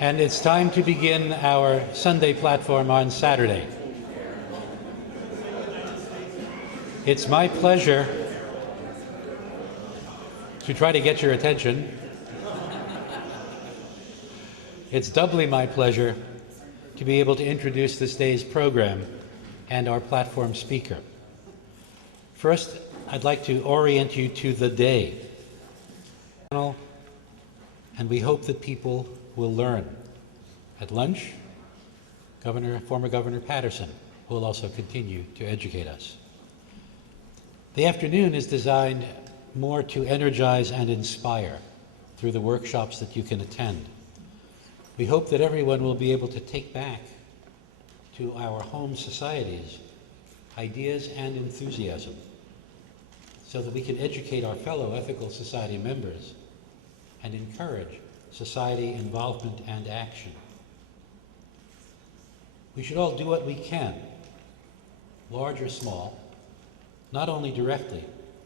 And it's time to begin our Sunday platform on Saturday. It's my pleasure to try to get your attention. It's doubly my pleasure to be able to introduce this day's program and our platform speaker. First, I'd like to orient you to the day. And we hope that people will learn. At lunch, former Governor Patterson will also continue to educate us. The afternoon is designed more to energize and inspire through the workshops that you can attend. We hope that everyone will be able to take back to our home societies ideas and enthusiasm so that we can educate our fellow ethical society members and encourage society involvement and action. We should all do what we can, large or small, not only directly,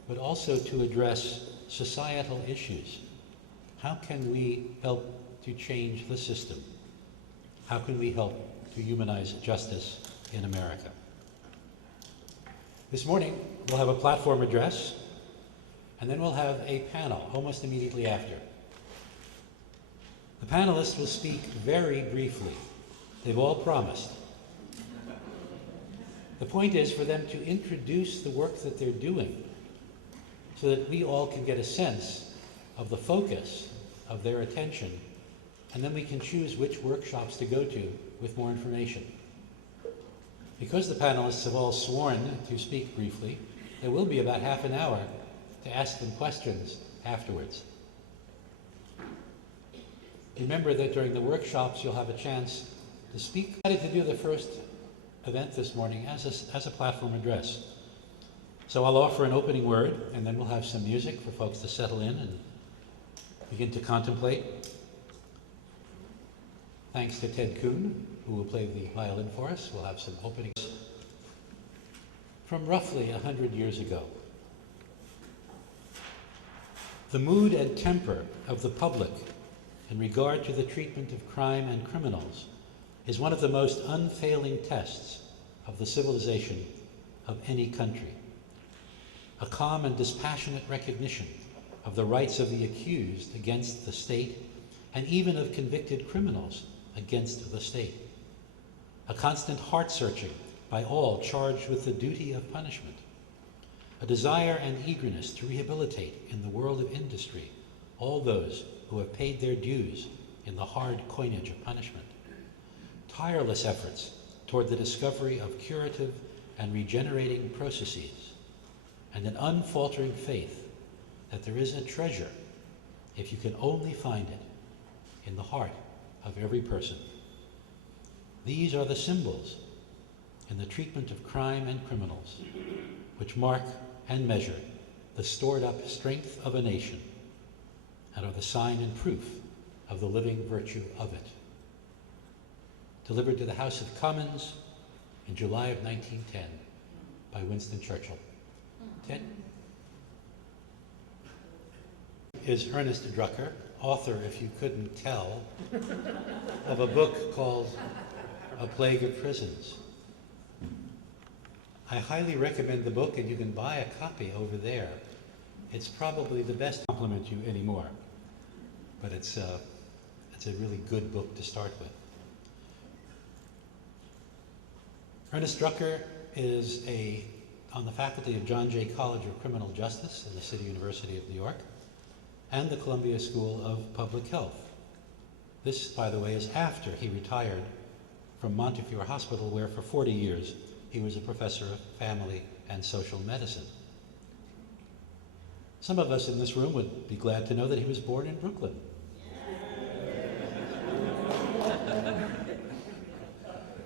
but also to address societal issues. How can we help to change the system? How can we help to humanize justice in America? This morning, we'll have a platform address, and then we'll have a panel almost immediately after. The panelists will speak very briefly. They've all promised. The point is for them to introduce the work that they're doing so that we all can get a sense of the focus of their attention, and then we can choose which workshops to go to with more information. Because the panelists have all sworn to speak briefly, there will be about half an hour to ask them questions afterwards. Remember that during the workshops you'll have a chance to speak. I decided to do the first event this morning as a platform address. So I'll offer an opening word, and then we'll have some music for folks to settle in and begin to contemplate. Thanks to Ted Kuhn, who will play the violin for us. We'll have some openings from roughly 100 years ago. The mood and temper of the public in regard to the treatment of crime and criminals is one of the most unfailing tests of the civilization of any country. A calm and dispassionate recognition of the rights of the accused against the state, and even of convicted criminals against the state. A constant heart-searching by all charged with the duty of punishment. A desire and eagerness to rehabilitate in the world of industry all those who have paid their dues in the hard coinage of punishment. Tireless efforts toward the discovery of curative and regenerating processes, and an unfaltering faith that there is a treasure, if you can only find it, in the heart of every person. These are the symbols in the treatment of crime and criminals, which mark and measure the stored up strength of a nation, and are the sign and proof of the living virtue of it. Delivered to the House of Commons in July of 1910 by Winston Churchill. Ted? Is Ernest Drucker, author, if you couldn't tell, of a book called A Plague of Prisons. I highly recommend the book, and you can buy a copy over there. It's probably the best to compliment you anymore, but it's a really good book to start with. Ernest Drucker is on the faculty of John Jay College of Criminal Justice in the City University of New York and the Columbia School of Public Health. This, by the way, is after he retired from Montefiore Hospital, where for 40 years he was a professor of family and social medicine. Some of us in this room would be glad to know that he was born in Brooklyn.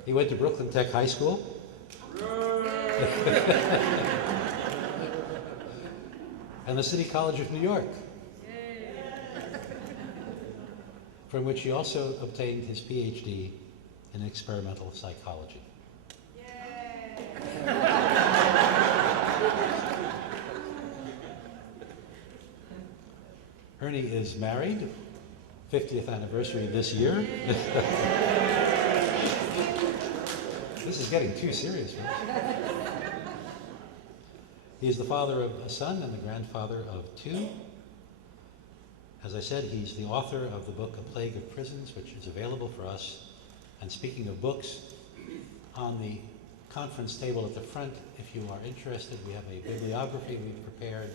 He went to Brooklyn Tech High School. And the City College of New York, from which he also obtained his PhD in experimental psychology. Ernie is married 50th anniversary this year. This is getting too serious, folks. He is the father of a son and the grandfather of two. As I said, he's the author of the book A Plague of Prisons, which is available for us. And speaking of books, on the conference table at the front, if you are interested, we have a bibliography we've prepared.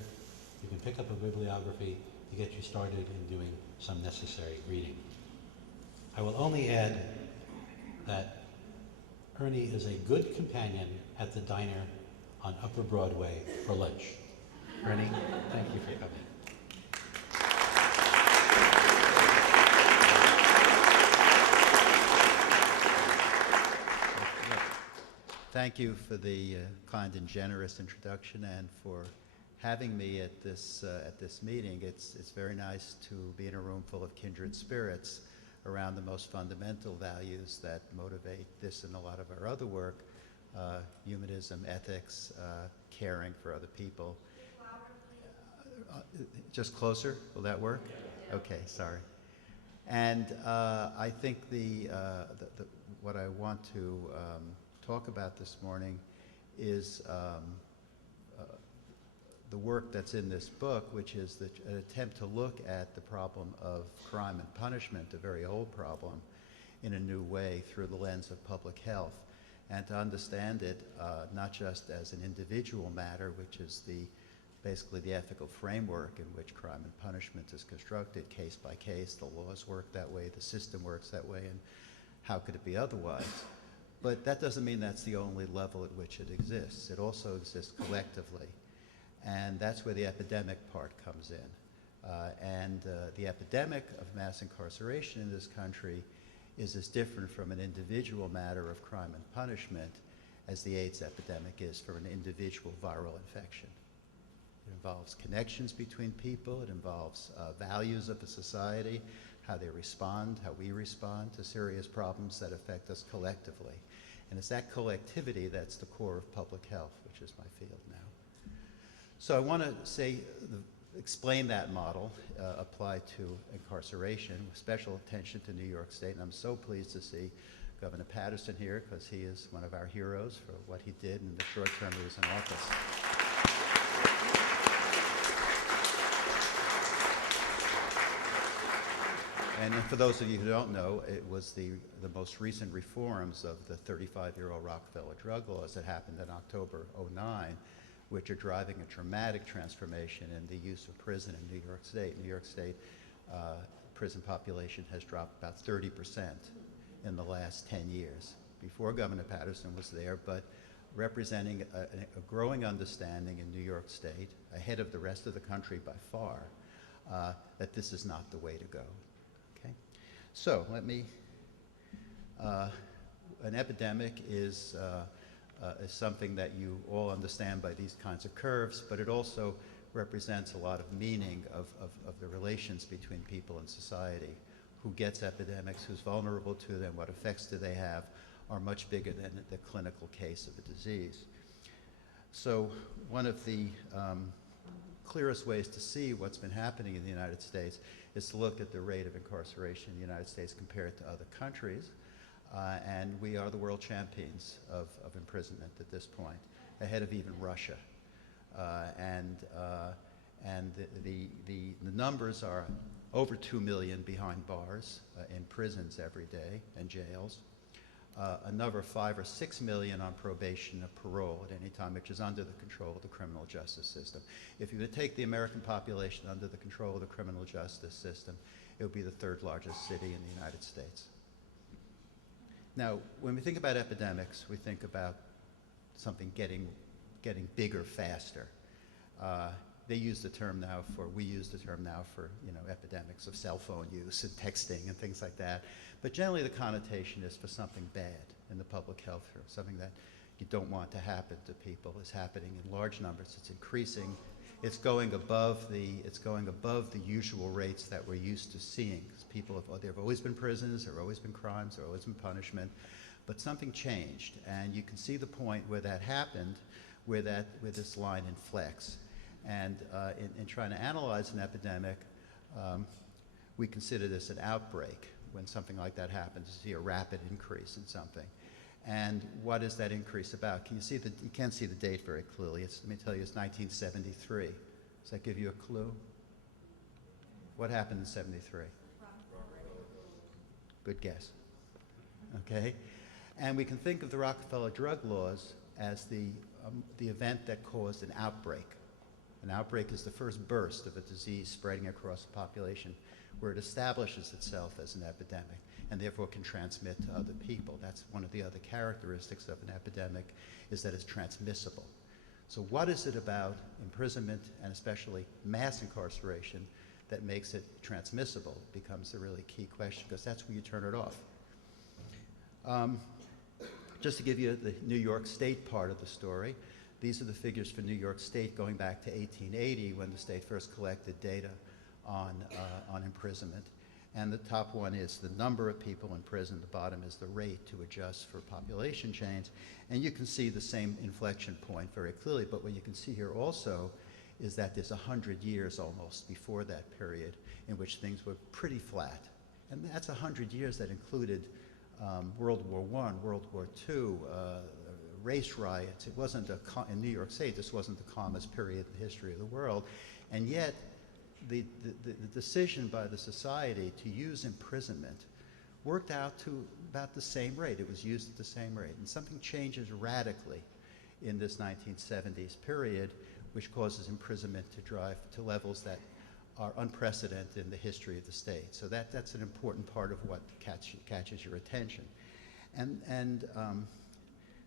You can pick up a bibliography to get you started in doing some necessary reading. I will only add that Ernie is a good companion at the diner on Upper Broadway for lunch. Ernie, thank you for coming. Thank you for the kind and generous introduction and for having me at this meeting. It's very nice to be in a room full of kindred spirits around the most fundamental values that motivate this and a lot of our other work, humanism, ethics, caring for other people. Just closer, will that work? Yeah. Okay, sorry. And I think what I want to talk about this morning is the work that's in this book, which is an attempt to look at the problem of crime and punishment, a very old problem, in a new way through the lens of public health, and to understand it not just as an individual matter, which is basically the ethical framework in which crime and punishment is constructed case by case. The laws work that way, the system works that way, and how could it be otherwise? But that doesn't mean that's the only level at which it exists. It also exists collectively. And that's where the epidemic part comes in. The epidemic of mass incarceration in this country is as different from an individual matter of crime and punishment as the AIDS epidemic is from an individual viral infection. It involves connections between people. It involves values of a society, how they respond, how we respond to serious problems that affect us collectively. And it's that collectivity that's the core of public health, which is my field now. So I want to explain that model applied to incarceration, with special attention to New York State. And I'm so pleased to see Governor Patterson here, because he is one of our heroes for what he did in the short term he was in office. And for those of you who don't know, it was the most recent reforms of the 35-year-old Rockefeller drug laws that happened in October '09, which are driving a dramatic transformation in the use of prison in New York State. New York State prison population has dropped about 30% in the last 10 years. Before Governor Patterson was there, but representing a growing understanding in New York State, ahead of the rest of the country by far, that this is not the way to go. Okay? So let me, an epidemic is something that you all understand by these kinds of curves, but it also represents a lot of meaning of the relations between people and society. Who gets epidemics, who's vulnerable to them, what effects do they have, are much bigger than the clinical case of a disease. So one of the clearest ways to see what's been happening in the United States is to look at the rate of incarceration in the United States compared to other countries. And we are the world champions of imprisonment at this point, ahead of even Russia. And the numbers are over 2 million behind bars in prisons every day and jails. Another 5 or 6 million on probation or parole at any time, which is under the control of the criminal justice system. If you would take the American population under the control of the criminal justice system, it would be the third largest city in the United States. Now, when we think about epidemics, we think about something getting bigger faster. We use the term now for epidemics of cell phone use and texting and things like that. But generally the connotation is for something bad in the public health field, something that you don't want to happen to people is happening in large numbers. It's increasing. It's going above the usual rates that we're used to seeing. People there have always been prisons, there have always been crimes, there have always been punishment, but something changed, and you can see the point where that happened, where this line inflects. And in trying to analyze an epidemic, we consider this an outbreak. When something like that happens, you see a rapid increase in something. And what is that increase about? Can you see you can't see the date very clearly. Let me tell you, it's 1973. Does that give you a clue? What happened in 73? Good guess. Okay? And we can think of the Rockefeller drug laws as the event that caused an outbreak. An outbreak is the first burst of a disease spreading across the population where it establishes itself as an epidemic and therefore can transmit to other people. That's one of the other characteristics of an epidemic, is that it's transmissible. So what is it about imprisonment, and especially mass incarceration, that makes it transmissible? It becomes a really key question, because that's where you turn it off. Just to give you the New York State part of the story, these are the figures for New York State going back to 1880, when the state first collected data on imprisonment. And the top one is the number of people in prison. The bottom is the rate to adjust for population change. And you can see the same inflection point very clearly. But what you can see here also is that there's 100 years almost before that period in which things were pretty flat. And that's 100 years that included World War I, World War II, race riots. It wasn't in New York State, this wasn't the calmest period in the history of the world. And yet, the decision by the society to use imprisonment worked out to about the same rate. It was used at the same rate. And something changes radically in this 1970s period, which causes imprisonment to drive to levels that are unprecedented in the history of the state. So that's an important part of what catches your attention. And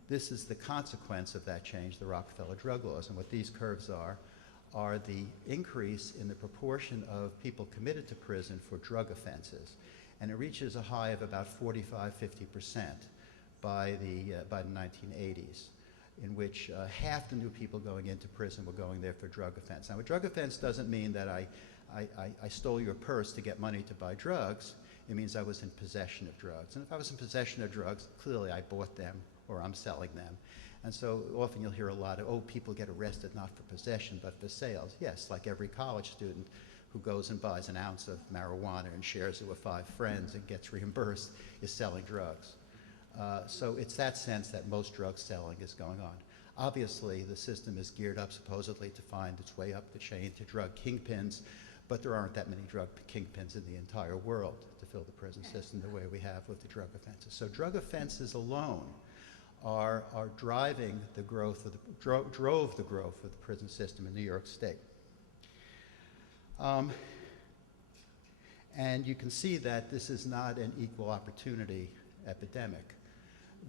this is the consequence of that change, the Rockefeller drug laws. And what these curves are the increase in the proportion of people committed to prison for drug offenses. And it reaches a high of about 45–50% by the 1980s, in which half the new people going into prison were going there for drug offense. Now, a drug offense doesn't mean that I stole your purse to get money to buy drugs. It means I was in possession of drugs. And if I was in possession of drugs, clearly I bought them or I'm selling them. And so often you'll hear a lot of, oh, people get arrested not for possession but for sales. Yes, like every college student who goes and buys an ounce of marijuana and shares it with 5 friends and gets reimbursed is selling drugs. So it's that sense that most drug selling is going on. Obviously, the system is geared up supposedly to find its way up the chain to drug kingpins, but there aren't that many drug kingpins in the entire world to fill the prison system the way we have with the drug offenses. So drug offenses alone are driving the growth of drove the growth of the prison system in New York State. And you can see that this is not an equal opportunity epidemic,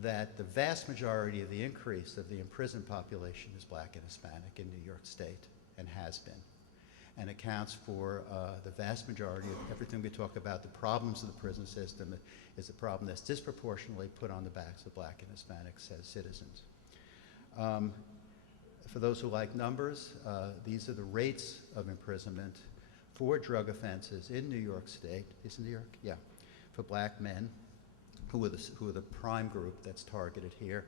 that the vast majority of the increase of the imprisoned population is Black and Hispanic in New York State, and has been, and accounts for the vast majority of everything we talk about. The problems of the prison system is a problem that's disproportionately put on the backs of Black and Hispanics as citizens. For those who like numbers, these are the rates of imprisonment for drug offenses in New York State. Is it New York? Yeah. For Black men, who are the prime group that's targeted here.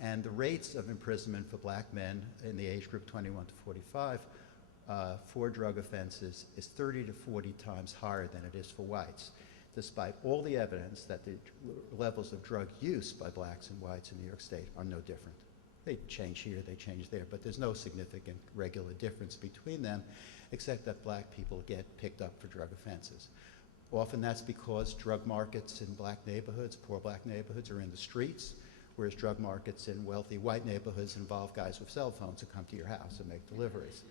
And the rates of imprisonment for Black men in the age group 21 to 45 for drug offenses is 30 to 40 times higher than it is for whites, despite all the evidence that the levels of drug use by Blacks and whites in New York State are no different. They change here, they change there, but there's no significant regular difference between them, except that Black people get picked up for drug offenses. Often that's because drug markets in Black neighborhoods, poor Black neighborhoods, are in the streets, whereas drug markets in wealthy white neighborhoods involve guys with cell phones who come to your house and make deliveries.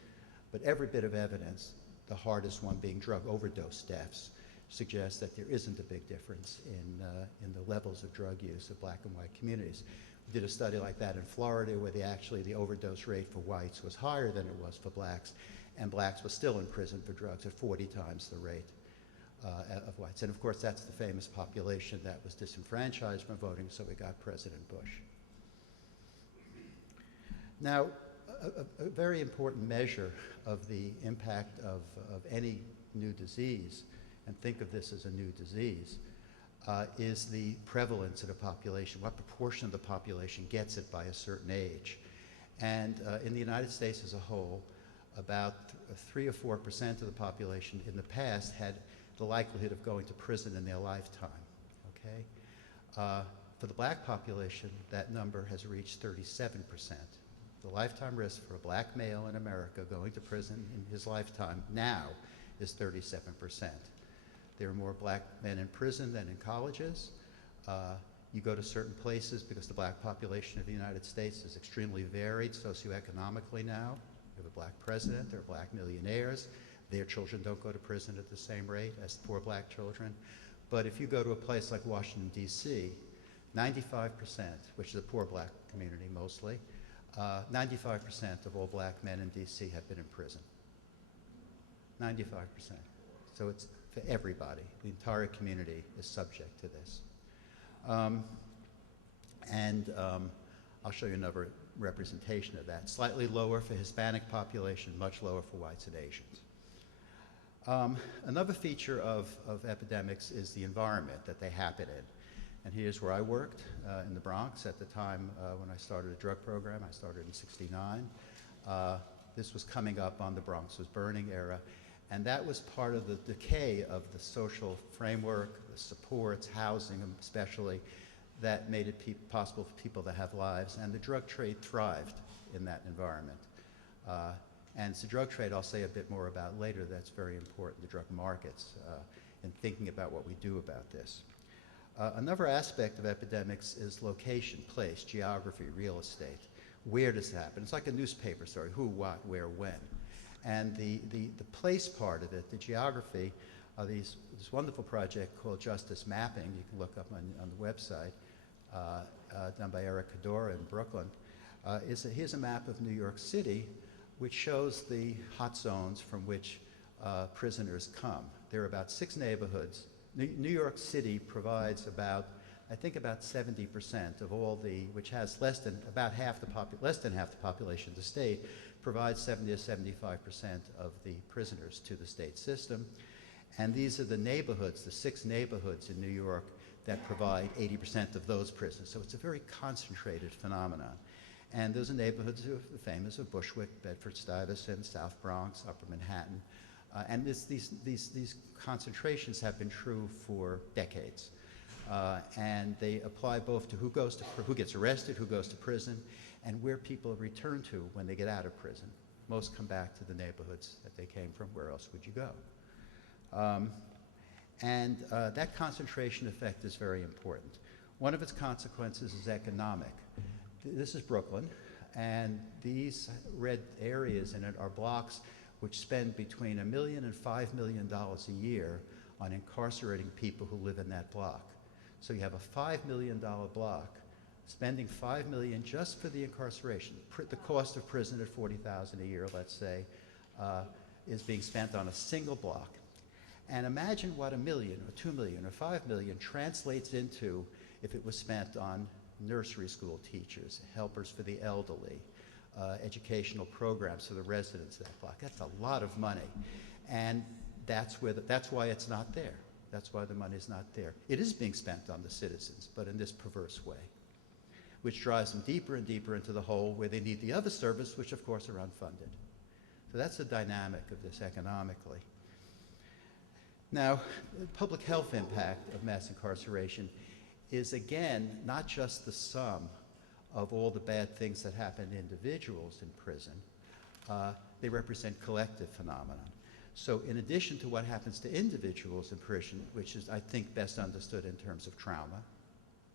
But every bit of evidence, the hardest one being drug overdose deaths, suggests that there isn't a big difference in the levels of drug use of Black and white communities. We did a study like that in Florida, where the overdose rate for whites was higher than it was for Blacks, and Blacks were still in prison for drugs at 40 times the rate of whites. And of course, that's the famous population that was disenfranchised from voting, so we got President Bush. Now, a very important measure of the impact of any new disease, and think of this as a new disease, is the prevalence of the population. What proportion of the population gets it by a certain age? And in the United States as a whole, about 3 or 4% of the population in the past had the likelihood of going to prison in their lifetime, okay? For the black population, that number has reached 37%. The lifetime risk for a black male in America going to prison in his lifetime now is 37%. There are more black men in prison than in colleges. You go to certain places because the black population of the United States is extremely varied socioeconomically now. We have a black president, there are black millionaires. Their children don't go to prison at the same rate as poor black children. But if you go to a place like Washington, D.C., 95%, which is a poor black community mostly, 95% of all black men in D.C. have been in prison. 95%. So it's for everybody. The entire community is subject to this. I'll show you another representation of that. Slightly lower for Hispanic population, much lower for whites and Asians. Another feature of epidemics is the environment that they happen in. And here's where I worked in the Bronx at the time when I started a drug program. I started in '69. This was coming up on the Bronx was burning era. And that was part of the decay of the social framework, the supports, housing especially, that made it possible for people to have lives. And the drug trade thrived in that environment. And it's the drug trade I'll say a bit more about later that's very important, the drug markets, in thinking about what we do about this. Another aspect of epidemics is location, place, geography, real estate. Where does it happen? It's like a newspaper story, who, what, where, when. And the place part of it, the geography, this wonderful project called Justice Mapping, you can look up on the website, done by Eric Cadora in Brooklyn. Here's a map of New York City, which shows the hot zones from which prisoners come. There are about 6 neighborhoods. New York City provides about, I think about 70% of all which has less than half the population of the state, provides 70 to 75% of the prisoners to the state system. And these are the neighborhoods, the 6 neighborhoods in New York that provide 80% of those prisons. So it's a very concentrated phenomenon. And those are neighborhoods who are famous of Bushwick, Bedford-Stuyvesant, South Bronx, Upper Manhattan. And these concentrations have been true for decades. And they apply both to who gets arrested, who goes to prison, and where people return to when they get out of prison. Most come back to the neighborhoods that they came from. Where else would you go? That concentration effect is very important. One of its consequences is economic. This is Brooklyn, and these red areas in it are blocks which spend between $1 million and $5 million a year on incarcerating people who live in that block. So you have a $5 million block spending $5 million just for the incarceration. The cost of prison at $40,000 a year, let's say, is being spent on a single block. And imagine what $1 million or $2 million or $5 million translates into if it was spent on nursery school teachers, helpers for the elderly, educational programs for the residents of that block. That's a lot of money. And that's why it's not there. That's why the money's not there. It is being spent on the citizens, but in this perverse way, which drives them deeper and deeper into the hole where they need the other service, which of course are unfunded. So that's the dynamic of this economically. Now, the public health impact of mass incarceration is, again, not just the sum of all the bad things that happen to individuals in prison. They represent collective phenomenon. So in addition to what happens to individuals in prison, which is, I think, best understood in terms of trauma,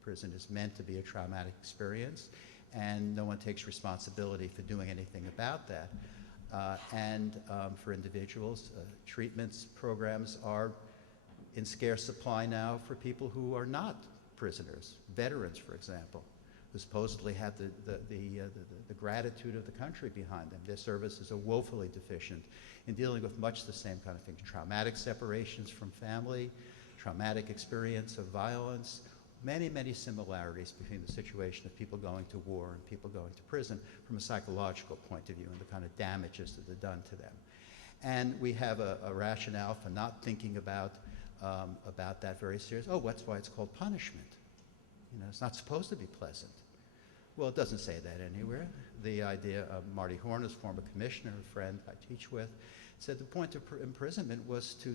prison is meant to be a traumatic experience, and no one takes responsibility for doing anything about that. For individuals, treatments programs are in scarce supply now for people who are not prisoners, veterans, for example, who supposedly have the gratitude of the country behind them. Their services are woefully deficient in dealing with much the same kind of things: traumatic separations from family, traumatic experience of violence, many, many similarities between the situation of people going to war and people going to prison from a psychological point of view and the kind of damages that are done to them. And we have a rationale for not thinking about that very serious. Oh, that's why it's called punishment. You know, it's not supposed to be pleasant. Well, it doesn't say that anywhere. The idea of Marty Horner's former commissioner, a friend I teach with, said the point of imprisonment was to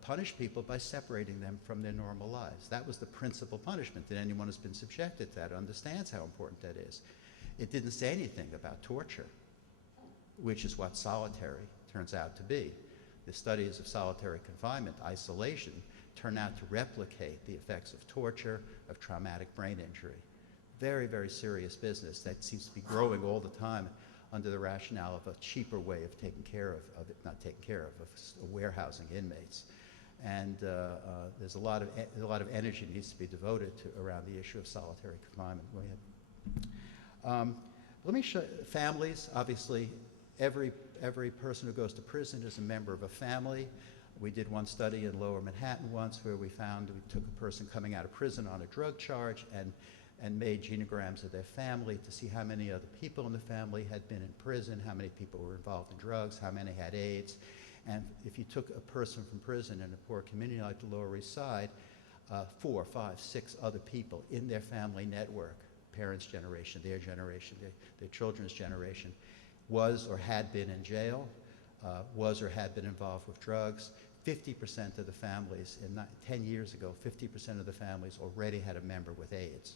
punish people by separating them from their normal lives. That was the principal punishment, and anyone who's been subjected to that understands how important that is. It didn't say anything about torture, which is what solitary turns out to be. The studies of solitary confinement, isolation, turn out to replicate the effects of torture, of traumatic brain injury. Very, very serious business that seems to be growing all the time under the rationale of a cheaper way of taking care of warehousing inmates. And there's a lot of energy needs to be devoted to around the issue of solitary confinement. Go ahead. Let me show families. Obviously, every person who goes to prison is a member of a family. We did one study in Lower Manhattan once where we found we took a person coming out of prison on a drug charge and made genograms of their family to see how many other people in the family had been in prison, how many people were involved in drugs, how many had AIDS. And if you took a person from prison in a poor community like the Lower East Side, 4, 5, 6 other people in their family network, parents' generation, their children's generation, was or had been in jail, was or had been involved with drugs. 50% of the families, 10 years ago, 50% of the families already had a member with AIDS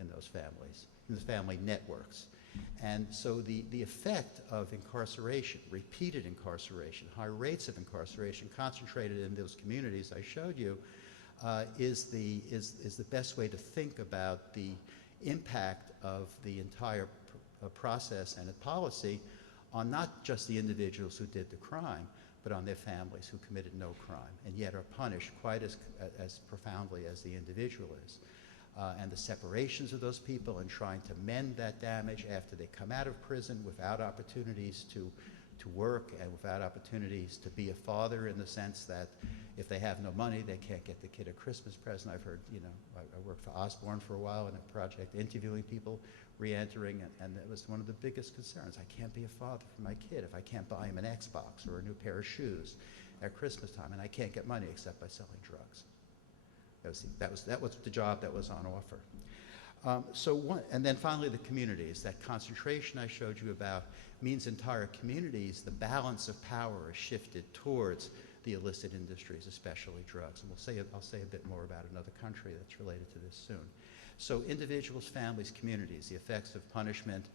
in those families, in the family networks. And so the effect of incarceration, repeated incarceration, high rates of incarceration concentrated in those communities I showed you is the best way to think about the impact of the entire process and policy on not just the individuals who did the crime, but on their families who committed no crime and yet are punished quite as profoundly as the individual is. And the separations of those people and trying to mend that damage after they come out of prison without opportunities to work and without opportunities to be a father, in the sense that if they have no money, they can't get the kid a Christmas present. I've heard, I worked for Osborne for a while in a project interviewing people re-entering, and that was one of the biggest concerns. I can't be a father for my kid if I can't buy him an Xbox or a new pair of shoes at Christmas time, and I can't get money except by selling drugs. That was the job that was on offer. And then finally the communities. That concentration I showed you about means entire communities, the balance of power is shifted towards the illicit industries, especially drugs. And I'll say a bit more about another country that's related to this soon. So individuals, families, communities, the effects of punishment,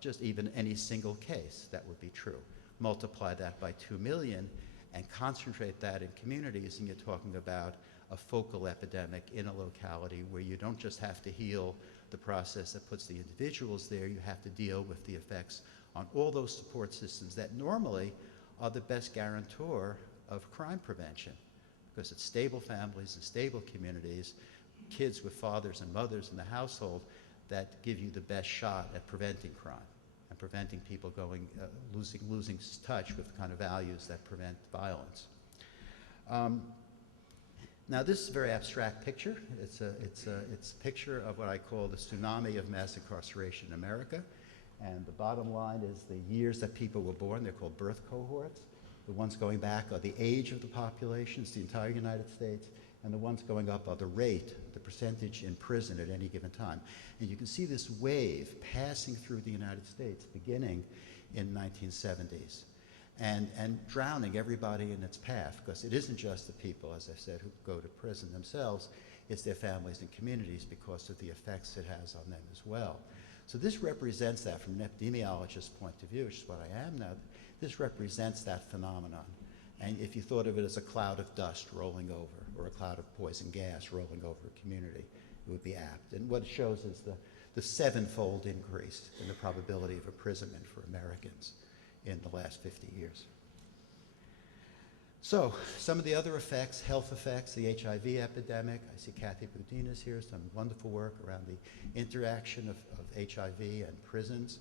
just even any single case, that would be true. Multiply that by 2 million and concentrate that in communities, and you're talking about a focal epidemic in a locality where you don't just have to heal the process that puts the individuals there, you have to deal with the effects on all those support systems that normally are the best guarantor of crime prevention, because it's stable families and stable communities, kids with fathers and mothers in the household, that give you the best shot at preventing crime and preventing people losing touch with the kind of values that prevent violence. Now, this is a very abstract picture. It's a picture of what I call the tsunami of mass incarceration in America. And the bottom line is the years that people were born. They're called birth cohorts. The ones going back are the age of the population, it's the entire United States. And the ones going up are the rate, the percentage in prison at any given time. And you can see this wave passing through the United States beginning in the 1970s. And drowning everybody in its path, because it isn't just the people, as I said, who go to prison themselves, it's their families and communities because of the effects it has on them as well. So this represents that from an epidemiologist's point of view, which is what I am now. This represents that phenomenon. And if you thought of it as a cloud of dust rolling over, or a cloud of poison gas rolling over a community, it would be apt. And what it shows is the 7-fold increase in the probability of imprisonment for Americans in the last 50 years. So, some of the other effects, health effects, the HIV epidemic. I see Kathy Budina's here, some wonderful work around the interaction of HIV and prisons.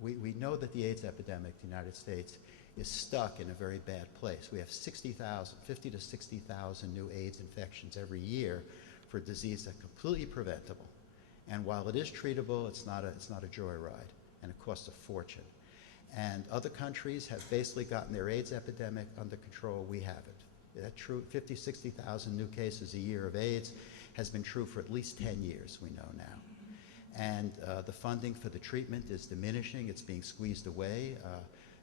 We know that the AIDS epidemic in the United States is stuck in a very bad place. We have 50 to 60,000 new AIDS infections every year for a disease that's completely preventable. And while it is treatable, it's not a joyride, and it costs a fortune. And other countries have basically gotten their AIDS epidemic under control. We haven't. That's true. 50, 60,000 new cases a year of AIDS has been true for at least 10 years, we know now. And the funding for the treatment is diminishing. It's being squeezed away.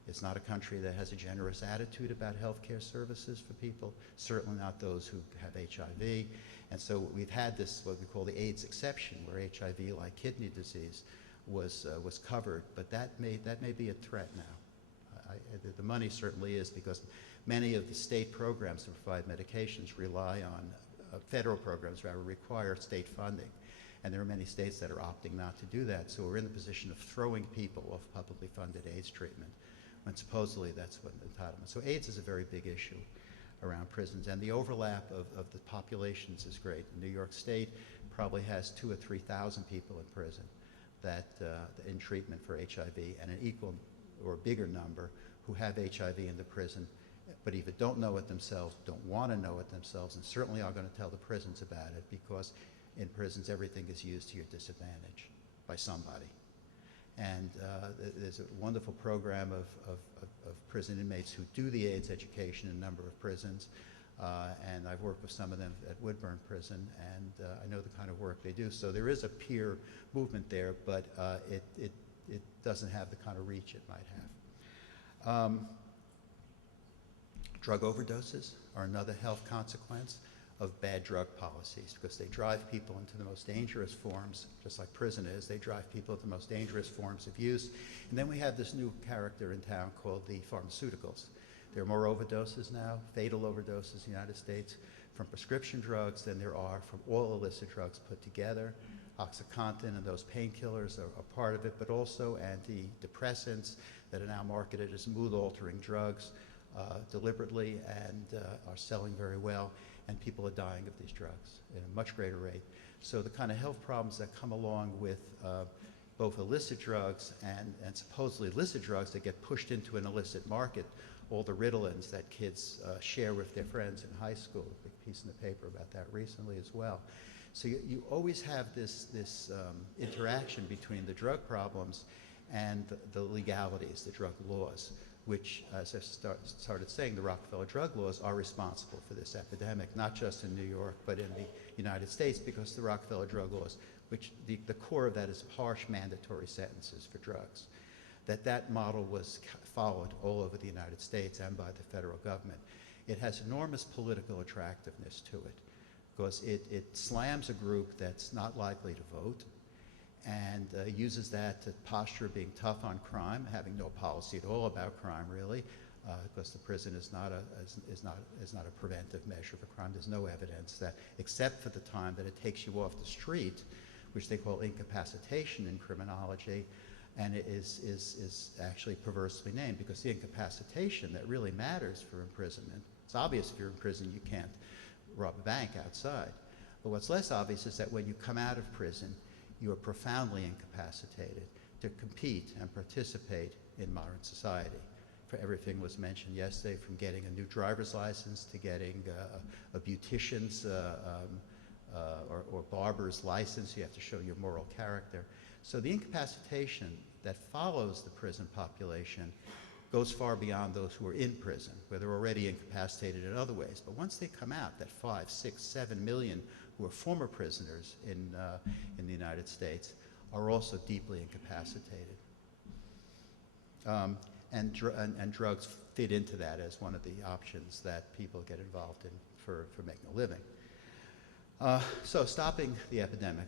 It's not a country that has a generous attitude about healthcare services for people, certainly not those who have HIV. And so we've had this, what we call the AIDS exception, where HIV, like kidney disease, was covered, but that may be a threat now. The money certainly is, because many of the state programs that provide medications rely on, federal programs rather, require state funding. And there are many states that are opting not to do that, so we're in the position of throwing people off publicly funded AIDS treatment, when supposedly that's what entitlement. So AIDS is a very big issue around prisons, and the overlap of the populations is great. New York State probably has 2,000 or 3,000 people in prison that in treatment for HIV, and an equal or bigger number who have HIV in the prison, but either don't know it themselves, don't want to know it themselves, and certainly are going to tell the prisons about it, because in prisons everything is used to your disadvantage by somebody. And there's a wonderful program of prison inmates who do the AIDS education in a number of prisons, and I've worked with some of them at Woodburn Prison, and I know the kind of work they do. So there is a peer movement there, but it doesn't have the kind of reach it might have. Drug overdoses are another health consequence of bad drug policies, because they drive people into the most dangerous forms, just like prison is. They drive people into the most dangerous forms of use. And then we have this new character in town called the pharmaceuticals. There are more overdoses now, fatal overdoses in the United States, from prescription drugs than there are from all illicit drugs put together. OxyContin and those painkillers are part of it, but also antidepressants that are now marketed as mood-altering drugs deliberately and are selling very well. And people are dying of these drugs at a much greater rate. So the kind of health problems that come along with both illicit drugs and supposedly illicit drugs that get pushed into an illicit market, all the Ritalins that kids share with their friends in high school, a big piece in the paper about that recently as well. So you always have this interaction between the drug problems and the legalities, the drug laws, which, as I started saying, the Rockefeller drug laws are responsible for this epidemic, not just in New York, but in the United States, because the Rockefeller drug laws, which the core of that is harsh mandatory sentences for drugs, that model was followed all over the United States and by the federal government. It has enormous political attractiveness to it, because it slams a group that's not likely to vote, and uses that to posture being tough on crime, having no policy at all about crime, really, because the prison is not a preventive measure for crime. There's no evidence that, except for the time that it takes you off the street, which they call incapacitation in criminology, and it is actually perversely named, because the incapacitation that really matters for imprisonment, it's obvious if you're in prison you can't rob a bank outside, but what's less obvious is that when you come out of prison, you are profoundly incapacitated to compete and participate in modern society. For everything was mentioned yesterday, from getting a new driver's license to getting a beautician's or barber's license. You have to show your moral character. So the incapacitation that follows the prison population goes far beyond those who are in prison, where they're already incapacitated in other ways. But once they come out, that 5, 6, 7 million who are former prisoners in the United States are also deeply incapacitated. And drugs fit into that as one of the options that people get involved in for making a living. So stopping the epidemic,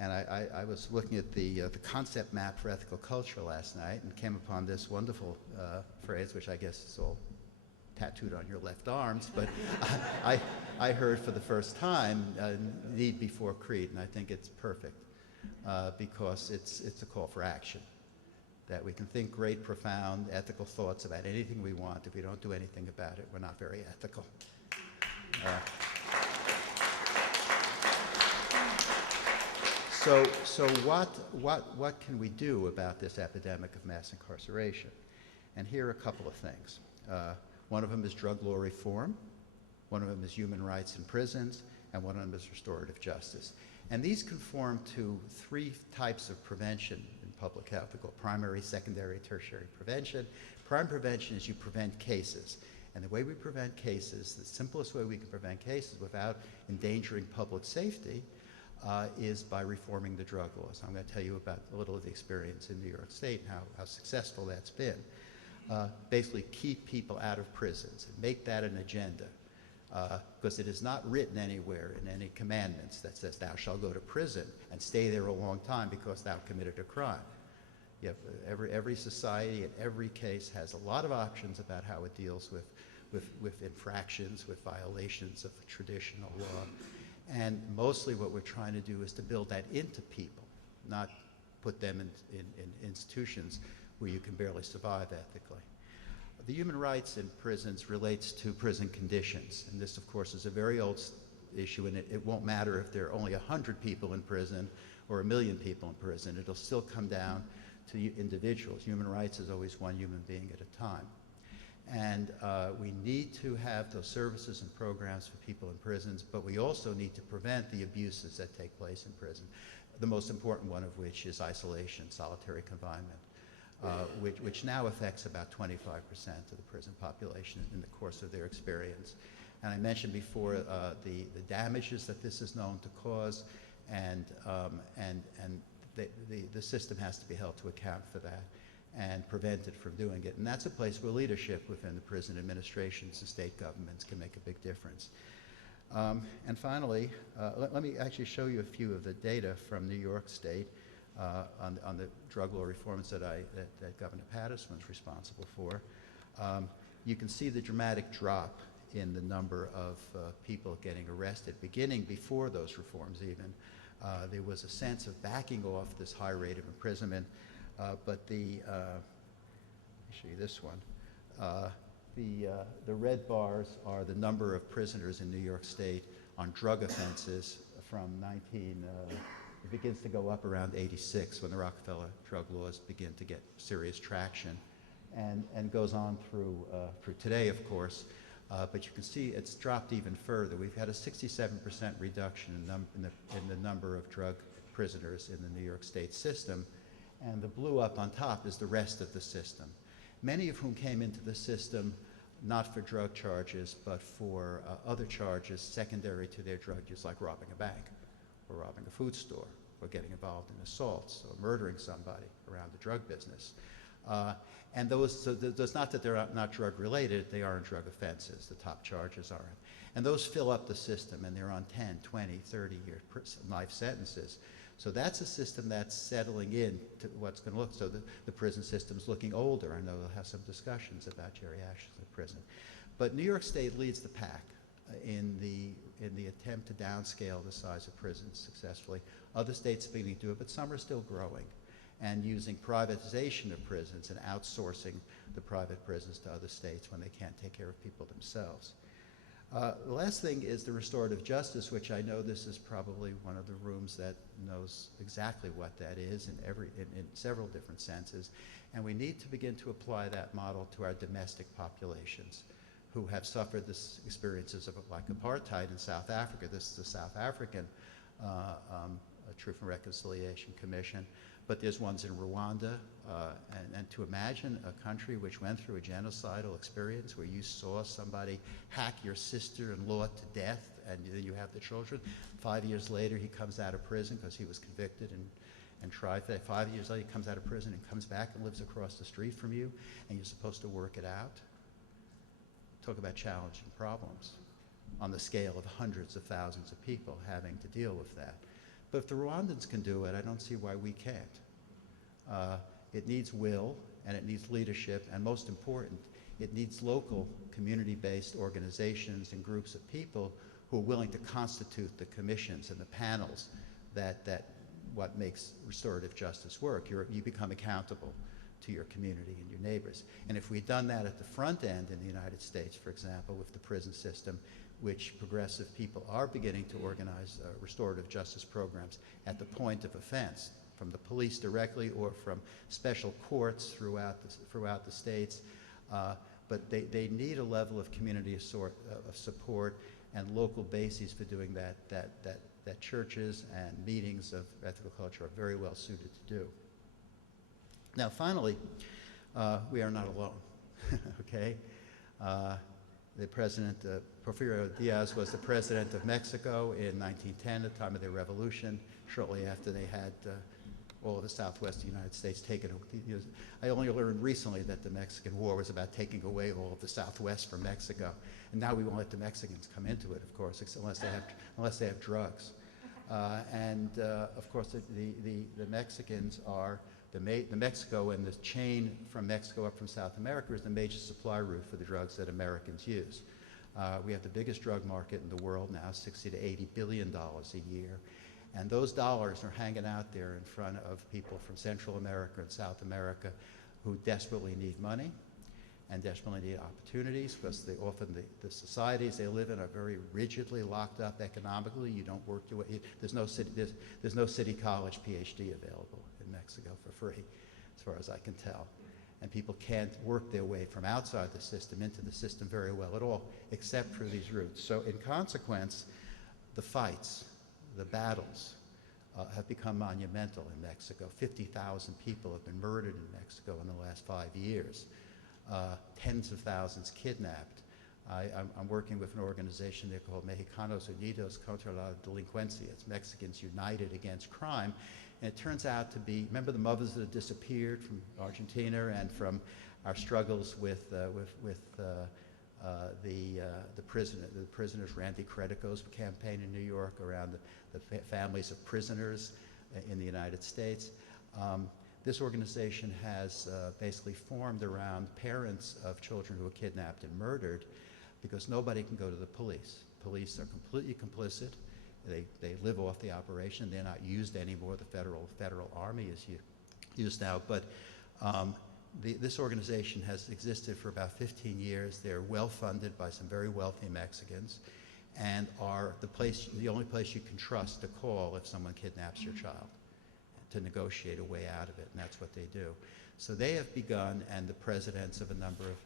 and I was looking at the concept map for ethical culture last night and came upon this wonderful phrase, which I guess is all tattooed on your left arms, but I heard for the first time need before creed, and I think it's perfect because it's a call for action, that we can think great, profound, ethical thoughts about anything we want. If we don't do anything about it, we're not very ethical. So what can we do about this epidemic of mass incarceration? And here are a couple of things. One of them is drug law reform, one of them is human rights in prisons, and one of them is restorative justice. And these conform to 3 types of prevention in public health. We call primary, secondary, tertiary prevention. Prime prevention is you prevent cases. And the way we prevent cases, the simplest way we can prevent cases without endangering public safety, is by reforming the drug laws. I'm going to tell you about a little of the experience in New York State and how successful that's been. basically keep people out of prisons and make that an agenda. Because it is not written anywhere in any commandments that says thou shalt go to prison and stay there a long time because thou committed a crime. You have, every society and every case has a lot of options about how it deals with infractions, with violations of traditional law. And mostly what we're trying to do is to build that into people, not put them in institutions where you can barely survive ethically. The human rights in prisons relates to prison conditions, and this, of course, is a very old issue, and it won't matter if there are only 100 people in prison or 1 million people in prison. It'll still come down to individuals. Human rights is always one human being at a time. And we need to have those services and programs for people in prisons, but we also need to prevent the abuses that take place in prison, the most important one of which is isolation, solitary confinement. Which now affects about 25% of the prison population in the course of their experience. And I mentioned before the damages that this is known to cause, and the system has to be held to account for that and prevented from doing it. And that's a place where leadership within the prison administrations and state governments can make a big difference. And finally, let me actually show you a few of the data from New York State on the drug law reforms that Governor Patterson was responsible for. You can see the dramatic drop in the number of people getting arrested, beginning before those reforms even. There was a sense of backing off this high rate of imprisonment, but let me show you this one. The red bars are the number of prisoners in New York State on drug offenses from it begins to go up around 86 when the Rockefeller drug laws begin to get serious traction, and goes on through today, of course. But you can see it's dropped even further. We've had a 67% reduction in the number of drug prisoners in the New York State system, and the blue up on top is the rest of the system, many of whom came into the system not for drug charges, but for other charges secondary to their drug use, like robbing a bank, or robbing a food store, or getting involved in assaults, or murdering somebody around the drug business. And those, so it's not that they're not drug related, they aren't drug offenses, the top charges aren't. And those fill up the system, and they're on 10, 20, 30-year life sentences. So that's a system that's settling in to what's going to look. So the prison system's looking older. I know we'll have some discussions about geriatrics in prison. But New York State leads the pack in the attempt to downscale the size of prisons successfully. Other states are beginning to do it, but some are still growing and using privatization of prisons and outsourcing the private prisons to other states when they can't take care of people themselves. The last thing is the restorative justice, which I know this is probably one of the rooms that knows exactly what that is in several different senses. And we need to begin to apply that model to our domestic populations who have suffered this experiences of like apartheid in South Africa. This is the South African Truth and Reconciliation Commission, but there's ones in Rwanda, and to imagine a country which went through a genocidal experience where you saw somebody hack your sister-in-law to death and then you have the children. 5 years later he comes out of prison because he was convicted and tried that. 5 years later he comes out of prison and comes back and lives across the street from you, and you're supposed to work it out. Talk about challenging problems on the scale of hundreds of thousands of people having to deal with that. But if the Rwandans can do it, I don't see why we can't. It needs will, and it needs leadership, and most important, it needs local community-based organizations and groups of people who are willing to constitute the commissions and the panels that what makes restorative justice work. You become accountable to your community and your neighbors. And if we'd done that at the front end in the United States, for example, with the prison system, which progressive people are beginning to organize restorative justice programs at the point of offense, from the police directly or from special courts throughout the states. But they need a level of community of support and local bases for doing that churches and meetings of ethical culture are very well suited to do. Now finally, we are not alone, okay? The president, Porfirio Diaz, was the president of Mexico in 1910 at the time of their revolution, shortly after they had all of the southwest of the United States taken. I only learned recently that the Mexican War was about taking away all of the southwest from Mexico. And now we won't let the Mexicans come into it, of course, unless they have drugs. Of course, the Mexicans are, the Mexico and the chain from Mexico up from South America is the major supply route for the drugs that Americans use. We have the biggest drug market in the world now, $60 to $80 billion a year. And those dollars are hanging out there in front of people from Central America and South America who desperately need money and desperately need opportunities, because often the societies they live in are very rigidly locked up economically. You don't work your way. There's no city college PhD available in Mexico for free, as far as I can tell. And people can't work their way from outside the system into the system very well at all, except through these routes. So in consequence, the fights, the battles have become monumental in Mexico. 50,000 people have been murdered in Mexico in the last 5 years. Tens of thousands kidnapped. I'm working with an organization there called Mexicanos Unidos contra la Delincuencia. It's Mexicans United Against Crime. And it turns out to be, remember the mothers that have disappeared from Argentina and from our struggles with the prisoners, Randy Credico's campaign in New York around the families of prisoners in the United States. This organization has basically formed around parents of children who were kidnapped and murdered, because nobody can go to the police. Police are completely complicit. They live off the operation. They're not used anymore. The federal army is used now. But this organization has existed for about 15 years. They're well funded by some very wealthy Mexicans, and are the only place you can trust to call if someone kidnaps your child, to negotiate a way out of it, and that's what they do. So they have begun, and the presidents of a number of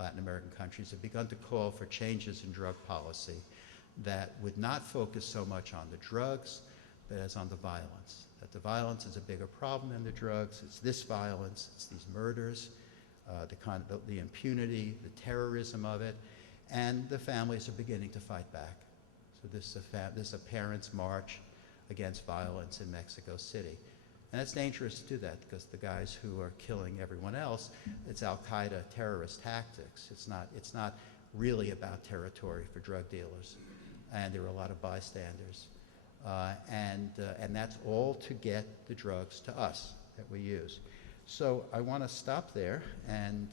Latin American countries have begun to call for changes in drug policy that would not focus so much on the drugs, but as on the violence. That the violence is a bigger problem than the drugs. It's this violence, it's these murders, the impunity, the terrorism of it, and the families are beginning to fight back. So this is a parents' march against violence in Mexico City. And it's dangerous to do that, because the guys who are killing everyone else, it's Al-Qaeda terrorist tactics. It's not really about territory for drug dealers. And there are a lot of bystanders. And that's all to get the drugs to us that we use. So I want to stop there and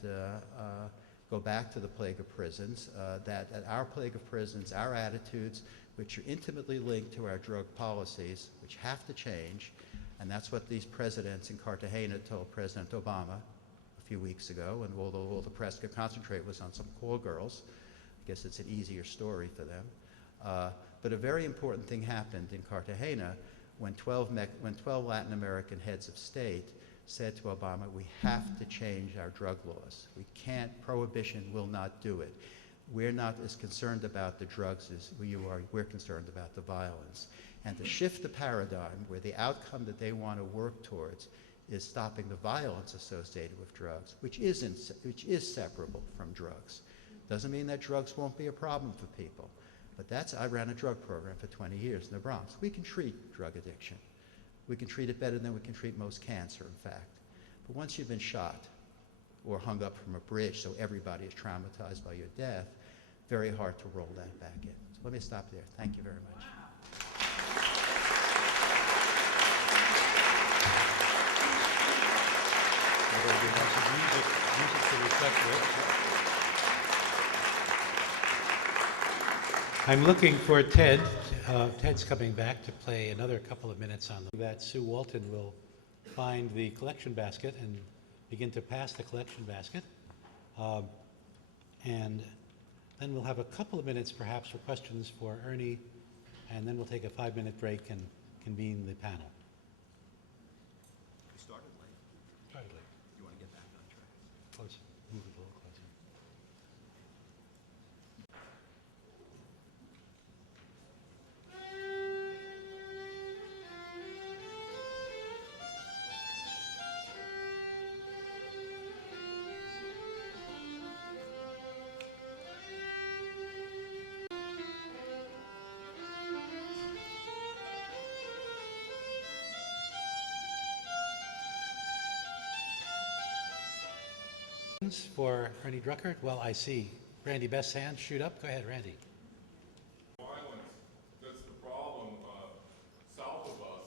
go back to the plague of prisons, that at our plague of prisons, our attitudes, which are intimately linked to our drug policies, which have to change, and that's what these presidents in Cartagena told President Obama a few weeks ago, and although all the press could concentrate was on some call girls, I guess it's an easier story for them. But a very important thing happened in Cartagena when 12 Latin American heads of state said to Obama, we have to change our drug laws. We can't, prohibition will not do it. We're not as concerned about the drugs as you are, we're concerned about the violence. And to shift the paradigm where the outcome that they want to work towards is stopping the violence associated with drugs, which is separable from drugs. Doesn't mean that drugs won't be a problem for people. But I ran a drug program for 20 years in the Bronx. We can treat drug addiction. We can treat it better than we can treat most cancer, in fact. But once you've been shot or hung up from a bridge so everybody is traumatized by your death, very hard to roll that back in. So let me stop there. Thank you very much. Music to reflect with. I'm looking for Ted. Ted's coming back to play another couple of minutes on that. Sue Walton will find the collection basket and begin to pass the collection basket. And then we'll have a couple of minutes perhaps for questions for Ernie, and then we'll take a 5-minute break and convene the panel. We started late. Started late. You want to get back on track? Close. Move it a little closer. questions for Ernie Drucker? Well, I see Randy Best's hand shoot up. Go ahead, Randy. Violence that's the problem south of us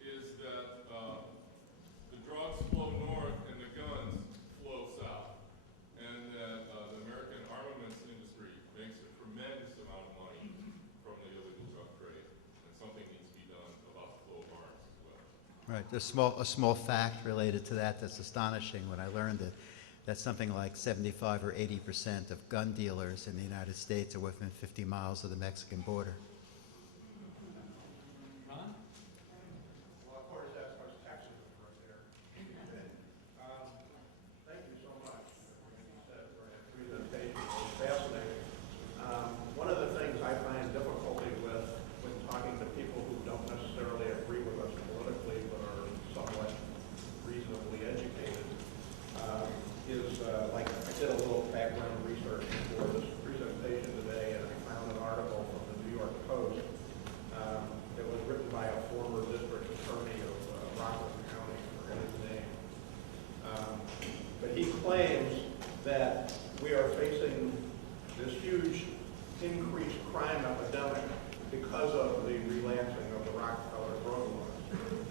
is that the drugs flow north and the guns flow south, and that the American armaments industry makes a tremendous amount of money from the illegal drug trade, and something needs to be done about the flow of arms as well. Right. There's a small fact related to that that's astonishing when I learned it. That something like 75 or 80% of gun dealers in the United States are within 50 miles of the Mexican border. Ron? Well, of course, that's much taxes, of course, there. Thank you so much for that presentation. It was fascinating. One of the things I find difficulty with when talking to people who don't necessarily agree with us politically but are somewhat reasonably educated is like I did a little background research for this presentation today, and I found an article from the New York Post that was written by a former district attorney of Rockland County, I forget his name. But he claims that we are facing this huge increased crime epidemic because of the relaxing of the Rockefeller drug laws.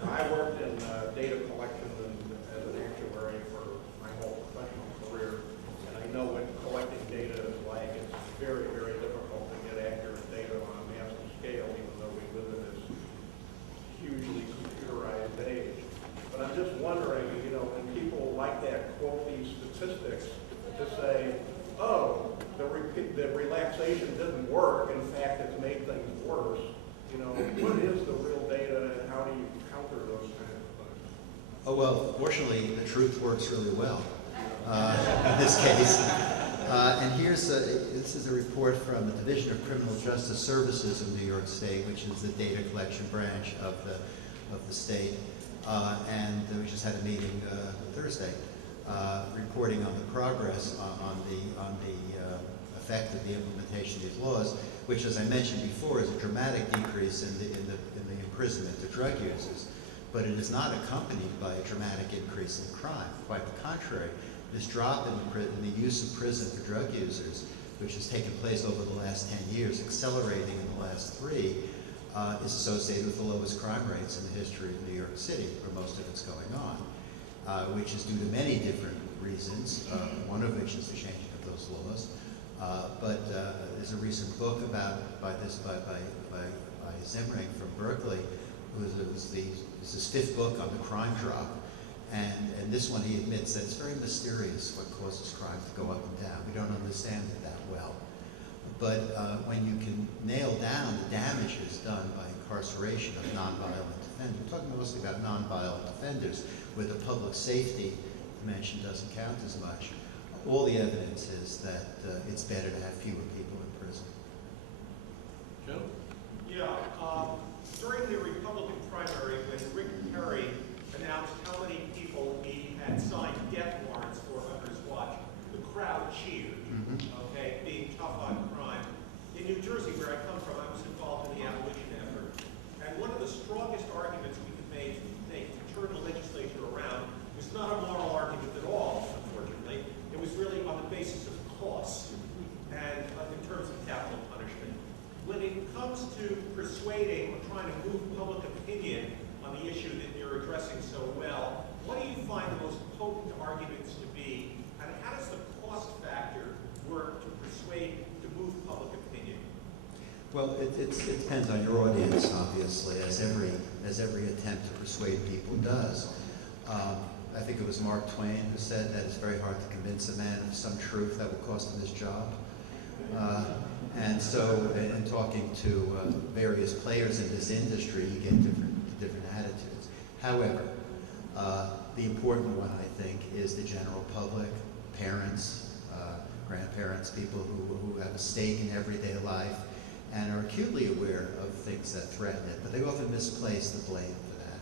Now, I worked in data collection and as an actuary for my whole professional career, and I know what collecting data is like. It's very, very difficult to get accurate data on a massive scale, even though we live in this hugely computerized age. But I'm just wondering, you know, when people like that quote these statistics to say, oh, the relaxation didn't work, in fact, it's made things worse, you know, what is the real data and how do you counter those kind of things? Oh, well, fortunately, the truth works really well in this case. And this is a report from the Division of Criminal Justice Services of New York State, which is the data collection branch of the state. And we just had a meeting Thursday reporting on the progress on the effect of the implementation of these laws, which, as I mentioned before, is a dramatic decrease in the imprisonment of drug users. But it is not accompanied by a dramatic increase in crime. Quite the contrary. This drop in the use of prison for drug users, which has taken place over the last 10 years, accelerating in the last 3, is associated with the lowest crime rates in the history of New York City, where most of it's going on, which is due to many different reasons, one of which is the changing of those laws. But there's a recent book by Zimring from Berkeley, who's his 5th book on the crime drop. And this one, he admits that it's very mysterious what causes crime to go up and down. We don't understand it that well. But when you can nail down the damages done by incarceration of nonviolent offenders, we're talking mostly about nonviolent offenders, where the public safety dimension doesn't count as much. All the evidence is that it's better to have fewer people in prison. Joe? Yeah, during the Republican primary, when Rick Perry announced how many people he had signed death warrants for under his watch, the crowd cheered, okay, being tough on crime. In New Jersey, where I come from, I was involved in the abolition effort, and one of the strongest arguments we could make to turn the legislature around was not a moral argument at all, unfortunately. It was really on the basis of cost and in terms of capital punishment. When it comes to persuading or trying to move public opinion on the issue that you're addressing so well, what do you find the most potent arguments to be, and how does the cost factor work to persuade, to move public opinion? Well, it depends on your audience, obviously, as every attempt to persuade people does. I think it was Mark Twain who said that it's very hard to convince a man of some truth that will cost him his job. And so, in talking to various players in this industry, you get different attitudes. However, the important one, I think, is the general public, parents, grandparents, people who have a stake in everyday life and are acutely aware of things that threaten it, but they often misplace the blame for that.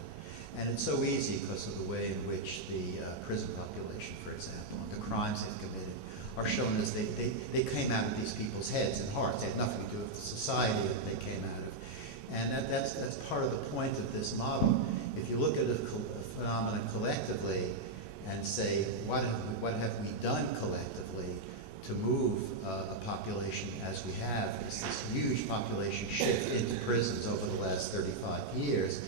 And it's so easy because of the way in which the prison population, for example, and the crimes they've committed are shown as they came out of these people's heads and hearts. They had nothing to do with the society that they came out of. And that's part of the point of this model. If you look at a phenomenon collectively and say, what have we done collectively to move a population as we have? It's this huge population shift into prisons over the last 35 years.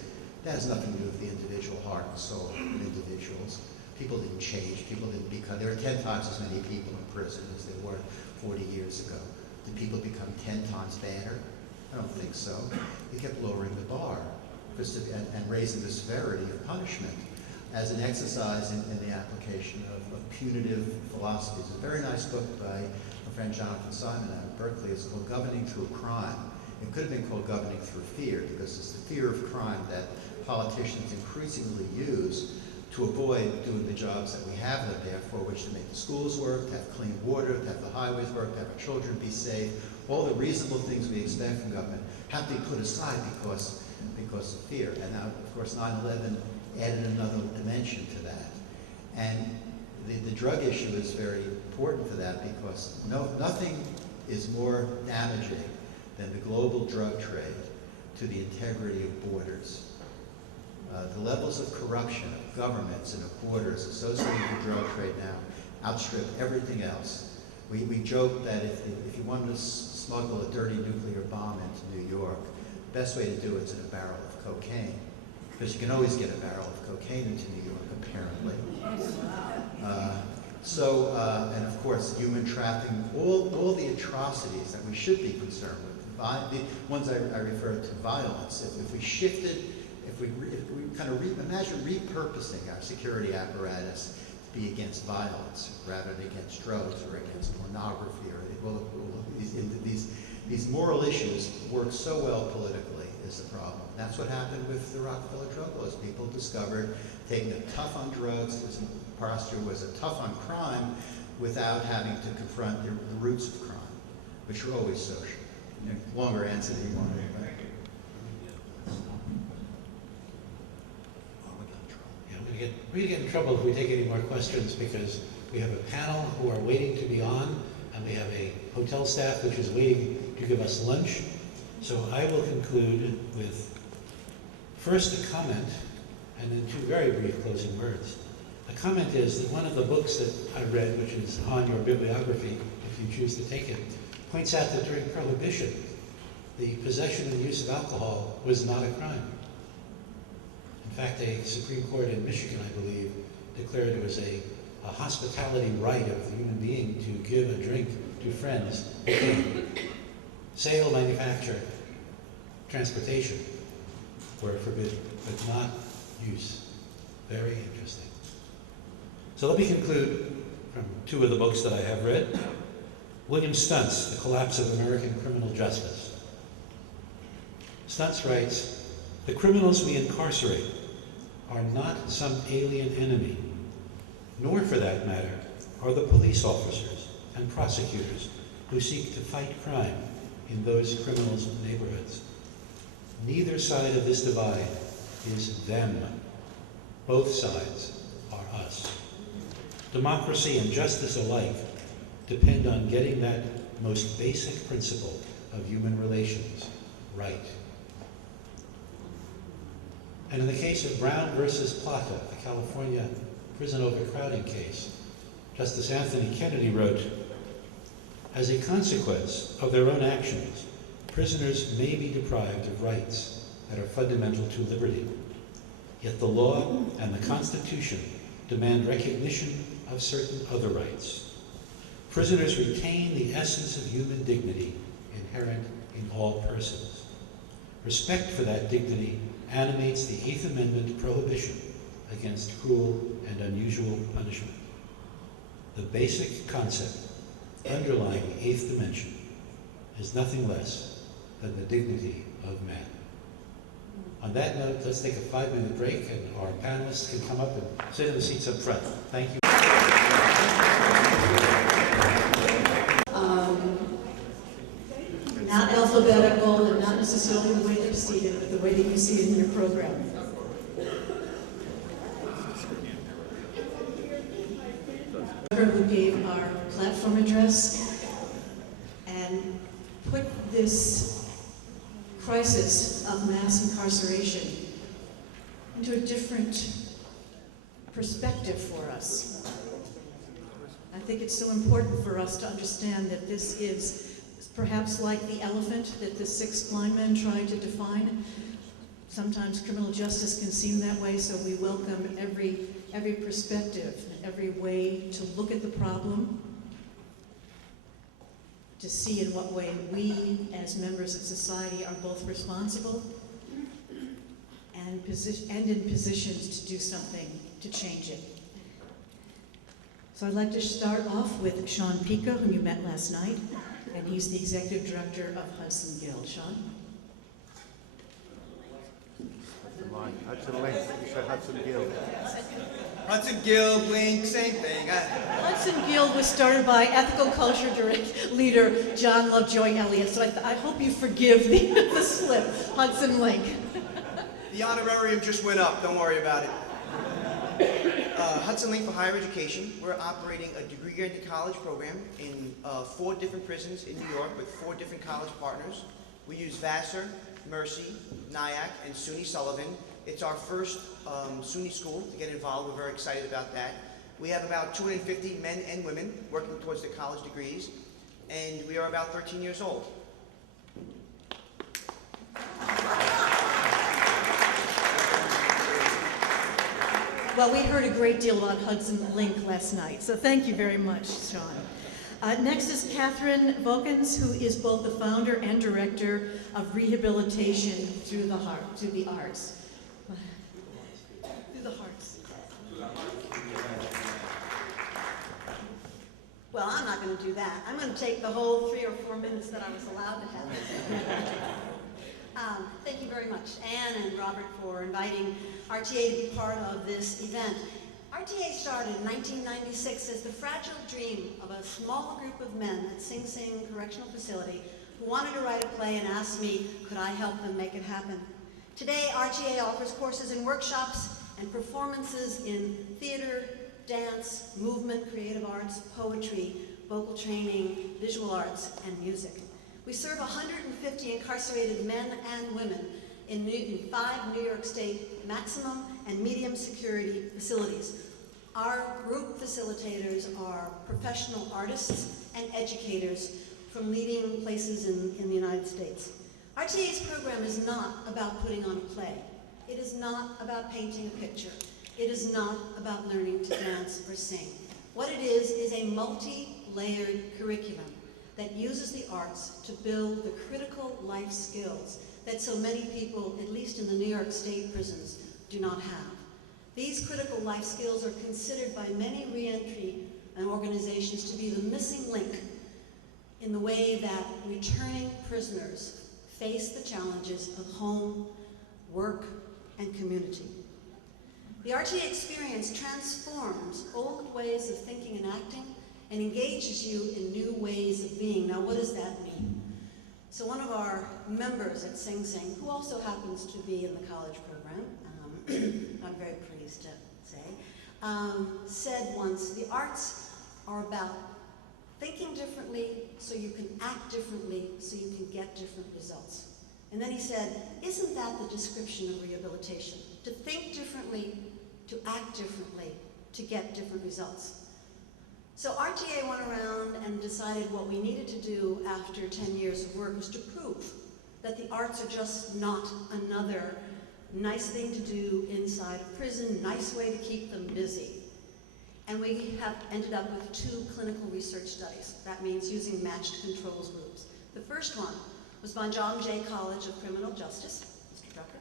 That has nothing to do with the individual heart and soul of individuals. People didn't change. People didn't become, there are 10 times as many people in prison as there were 40 years ago. Did people become 10 times badder? I don't think so. They kept lowering the bar and raising the severity of punishment as an exercise in the application of punitive philosophies. It's a very nice book by my friend Jonathan Simon out of Berkeley. It's called Governing Through Crime. It could have been called Governing Through Fear, because it's the fear of crime that politicians increasingly use to avoid doing the jobs that we have them there for, which to make the schools work, to have clean water, to have the highways work, to have our children be safe. All the reasonable things we expect from government have to be put aside because of fear. And now, of course, 9/11 added another dimension to that. And the drug issue is very important for that, because nothing is more damaging than the global drug trade to the integrity of borders. The levels of corruption of governments and of borders associated with drug trade now outstrip everything else. We joke that if you wanted to smuggle a dirty nuclear bomb into New York, the best way to do it is in a barrel of cocaine, because you can always get a barrel of cocaine into New York, apparently. And of course, human trafficking, all the atrocities that we should be concerned with. The ones I refer to violence. If we shifted, if we kind of imagine repurposing our security apparatus to be against violence rather than against drugs or against pornography, or these moral issues work so well politically is the problem. That's what happened with the Rockefeller drug laws. People discovered taking a tough on drugs posture was a tough on crime without having to confront the roots of crime, which are always social. Longer answer than you wanted. Right? We're going to get in trouble if we take any more questions, because we have a panel who are waiting to be on, and we have a hotel staff which is waiting to give us lunch. So I will conclude with first a comment and then two very brief closing words. The comment is that one of the books that I read, which is on your bibliography, if you choose to take it, points out that during Prohibition, the possession and use of alcohol was not a crime. In fact, a Supreme Court in Michigan, I believe, declared it was a hospitality right of the human being to give a drink to friends. Sale, manufacture, transportation were forbidden, but not use. Very interesting. So let me conclude from two of the books that I have read. William Stuntz, The Collapse of American Criminal Justice. Stuntz writes, "The criminals we incarcerate are not some alien enemy, nor for that matter are the police officers and prosecutors who seek to fight crime in those criminals' neighborhoods. Neither side of this divide is them. Both sides are us. Democracy and justice alike depend on getting that most basic principle of human relations right." And in the case of Brown versus Plata, the California prison overcrowding case, Justice Anthony Kennedy wrote, "As a consequence of their own actions, prisoners may be deprived of rights that are fundamental to liberty. Yet the law and the Constitution demand recognition of certain other rights. Prisoners retain the essence of human dignity inherent in all persons. Respect for that dignity animates the Eighth Amendment prohibition against cruel and unusual punishment. The basic concept underlying the Eighth Dimension is nothing less than the dignity of man." On that note, let's take a 5-minute break, and our panelists can come up and sit in the seats up front. Thank you. Not alphabetical and not necessarily the way they're seated, but the way that you see it in your program. Who gave our platform address and put this crisis of mass incarceration into a different perspective for us. I think it's so important for us to understand that this is perhaps like the elephant that the 6 blind men tried to define. Sometimes criminal justice can seem that way, so we welcome every perspective, every way to look at the problem, to see in what way we, as members of society, are both responsible and in positions to do something to change it. So I'd like to start off with Sean Pico, whom you met last night, and he's the executive director of Hudson Guild. Sean? Hudson Link. You said Hudson Guild. Hudson Guild, Link, same thing. Hudson Guild was started by ethical culture leader John Lovejoy Elliott, so I hope you forgive the slip. Hudson Link. The honorarium just went up, don't worry about it. Hudson Link for Higher Education. We're operating a degree-granted college program in 4 different prisons in New York with 4 different college partners. We use Vassar, Mercy, Nyack, and SUNY Sullivan. It's our first SUNY school to get involved. We're very excited about that. We have about 250 men and women working towards their college degrees, and we are about 13 years old. Well, we heard a great deal about Hudson Link last night, so thank you very much, Sean. Next is Catherine Vokins, who is both the founder and director of Rehabilitation Through the Arts. Through the Hearts. Well, I'm not going to do that. I'm going to take the whole 3 or 4 minutes that I was allowed to have. Thank you very much, Anne and Robert, for inviting RTA to be part of this event. RTA started in 1996 as the fragile dream of a small group of men at Sing Sing Correctional Facility who wanted to write a play and asked me, could I help them make it happen? Today, RTA offers courses and workshops and performances in theater, dance, movement, creative arts, poetry, vocal training, visual arts, and music. We serve 150 incarcerated men and women in 5 New York State maximum and medium security facilities. Our group facilitators are professional artists and educators from leading places in the United States. RTA's program is not about putting on a play. It is not about painting a picture. It is not about learning to dance or sing. What it is a multi-layered curriculum that uses the arts to build the critical life skills that so many people, at least in the New York State prisons, do not have. These critical life skills are considered by many reentry and organizations to be the missing link in the way that returning prisoners face the challenges of home, work, and community. The RTA experience transforms old ways of thinking and acting and engages you in new ways of being. Now, what does that mean? So one of our members at Sing Sing, who also happens to be in the college program, I'm very pleased to say, said once, the arts are about thinking differently so you can act differently so you can get different results. And then he said, isn't that the description of rehabilitation? To think differently, to act differently, to get different results. So RTA went around and decided what we needed to do after 10 years of work was to prove that the arts are just not another nice thing to do inside a prison, nice way to keep them busy. And we have ended up with 2 clinical research studies. That means using matched controls groups. The first one was by John Jay College of Criminal Justice, Mr. Drucker.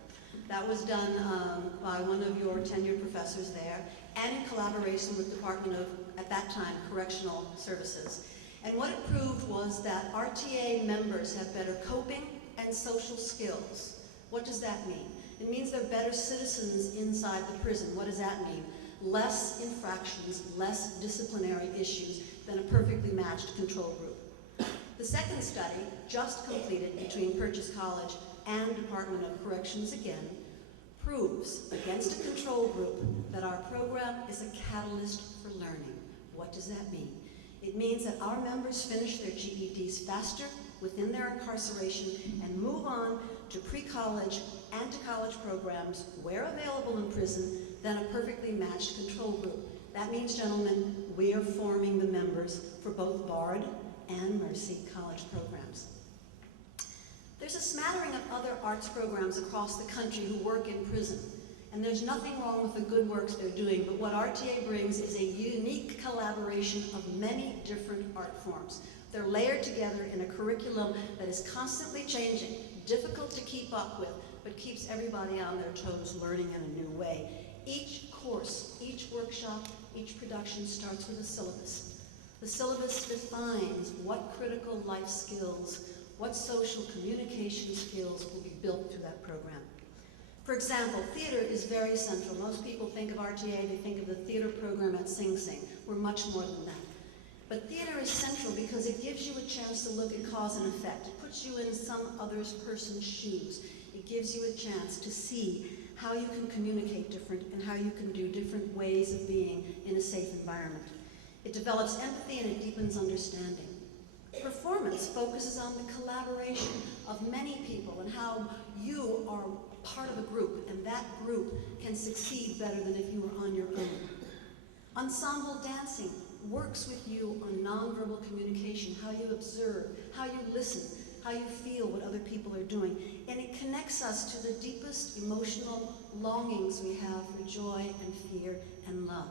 That was done by one of your tenured professors there, and in collaboration with the Department of, at that time, Correctional Services. And what it proved was that RTA members have better coping and social skills. What does that mean? It means they're better citizens inside the prison. What does that mean? Less infractions, less disciplinary issues than a perfectly matched control group. The second study, just completed between Purchase College and Department of Corrections again, proves against a control group that our program is a catalyst for learning. What does that mean? It means that our members finish their GEDs faster within their incarceration and move on to pre-college and to college programs where available in prison than a perfectly matched control group. That means, gentlemen, we are forming the members for both Bard and Mercy college programs. There's a smattering of other arts programs across the country who work in prison, and there's nothing wrong with the good works they're doing, but what RTA brings is a unique collaboration of many different art forms. They're layered together in a curriculum that is constantly changing, difficult to keep up with, but keeps everybody on their toes learning in a new way. Each course, each workshop, each production starts with a syllabus. The syllabus defines what critical life skills, what social communication skills will be built through that program. For example, theater is very central. Most people think of RTA, they think of the theater program at Sing Sing. We're much more than that. But theater is central because it gives you a chance to look at cause and effect. It puts you in some other person's shoes. It gives you a chance to see how you can communicate different and how you can do different ways of being in a safe environment. It develops empathy and it deepens understanding. Performance focuses on the collaboration of many people and how you are part of a group, and that group can succeed better than if you were on your own. Ensemble dancing works with you on nonverbal communication, how you observe, how you listen, how you feel what other people are doing, and it connects us to the deepest emotional longings we have for joy and fear and love.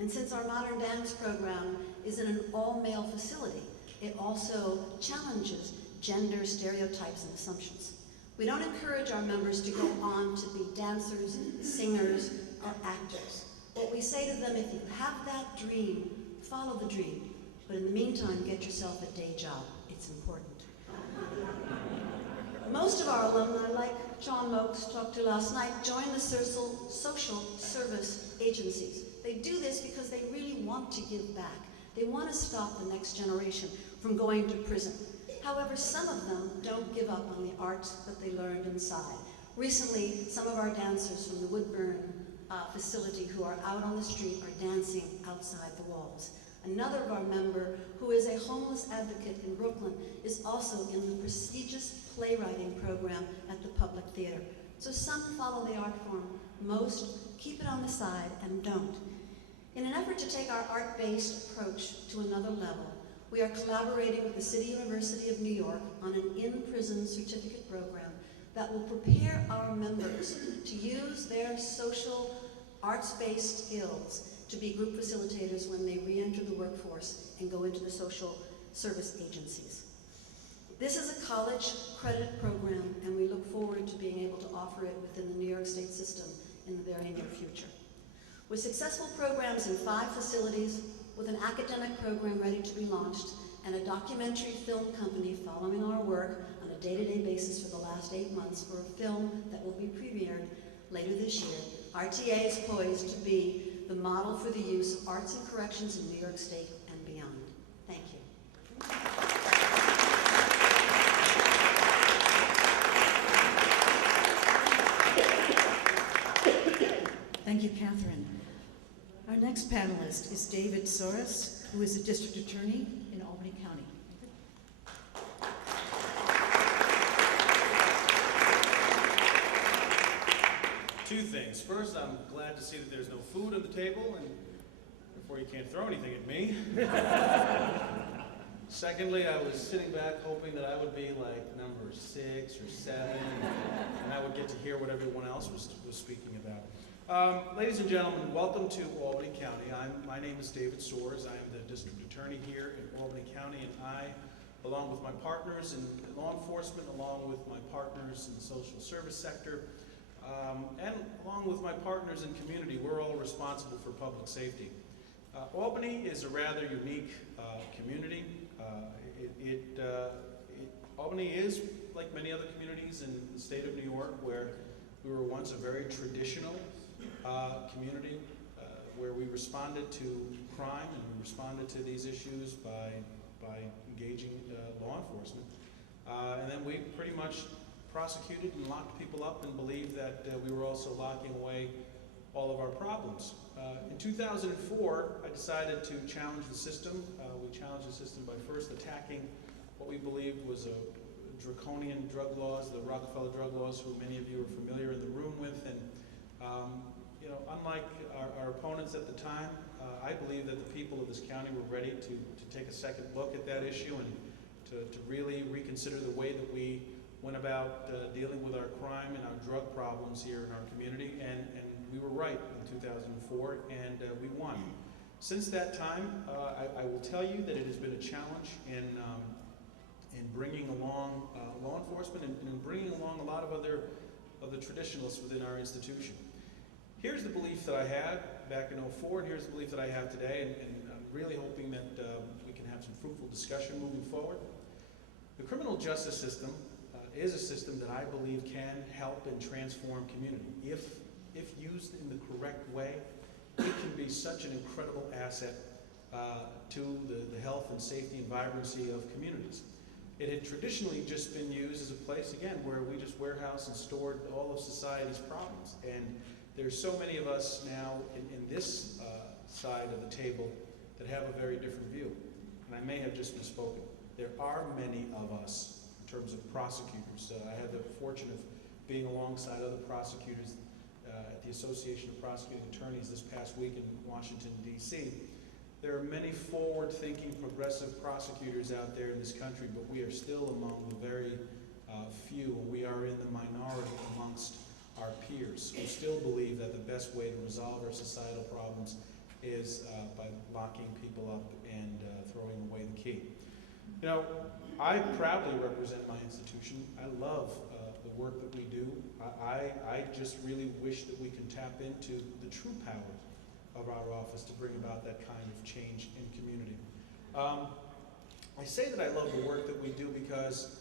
And since our modern dance program is in an all-male facility, it also challenges gender stereotypes and assumptions. We don't encourage our members to go on to be dancers, singers, or actors. What we say to them, if you have that dream, follow the dream. But in the meantime, get yourself a day job. It's important. Most of our alumni, like John Mokes talked to last night, join the social service agencies. They do this because they really want to give back. They want to stop the next generation from going to prison. However, some of them don't give up on the arts that they learned inside. Recently, some of our dancers from the Woodburn facility who are out on the street are dancing outside the walls. Another of our members, who is a homeless advocate in Brooklyn, is also in the prestigious playwriting program at the Public Theater. So some follow the art form, most keep it on the side and don't. In an effort to take our art-based approach to another level, we are collaborating with the City University of New York on an in-prison certificate program that will prepare our members to use their social arts-based skills to be group facilitators when they re-enter the workforce and go into the social service agencies. This is a college credit program, and we look forward to being able to offer it within the New York State system in the very near future. With successful programs in 5 facilities, with an academic program ready to be launched, and a documentary film company following our work on a day-to-day basis for the last 8 months for a film that will be premiered later this year, RTA is poised to be the model for the use of arts and corrections in New York State and beyond. Thank you. Thank you, Catherine. Our next panelist is David Soros, who is a district attorney in Albany County. Two things. First, I'm glad to see that there's no food on the table, and therefore you can't throw anything at me. Secondly, I was sitting back hoping that I would be like number 6 or 7, and I would get to hear what everyone else was speaking about. Ladies and gentlemen, welcome to Albany County. My name is David Soros. I am the district attorney here in Albany County, and I, along with my partners in law enforcement, along with my partners in the social service sector, and along with my partners in community, we're all responsible for public safety. Albany is a rather unique community. Albany is, like many other communities in the state of New York, where we were once a very traditional community where we responded to crime and we responded to these issues by engaging law enforcement. And then we pretty much prosecuted and locked people up and believed that we were also locking away all of our problems. In 2004, I decided to challenge the system. We challenged the system by first attacking what we believed was draconian drug laws, the Rockefeller drug laws, who many of you are familiar in the room with. And you know, unlike our opponents at the time, I believe that the people of this county were ready to take a second look at that issue and to really reconsider the way that we went about dealing with our crime and our drug problems here in our community. And we were right in 2004, and we won. Since that time, I will tell you that it has been a challenge in bringing along law enforcement and in bringing along a lot of the traditionalists within our institution. Here's the belief that I had back in '04, and here's the belief that I have today, and I'm really hoping that we can have some fruitful discussion moving forward. The criminal justice system is a system that I believe can help and transform community. If used in the correct way, it can be such an incredible asset to the health and safety and vibrancy of communities. It had traditionally just been used as a place, again, where we just warehouse and stored all of society's problems. And there's so many of us now in this side of the table that have a very different view. And I may have just misspoken. There are many of us in terms of prosecutors. I had the fortune of being alongside other prosecutors at the Association of Prosecuting Attorneys this past week in Washington, D.C. There are many forward-thinking, progressive prosecutors out there in this country, but we are still among the very few. We are in the minority amongst our peers who still believe that the best way to resolve our societal problems is by locking people up and throwing away the key. You know, I proudly represent my institution. I love the work that we do. I just really wish that we can tap into the true power of our office to bring about that kind of change in community. I say that I love the work that we do because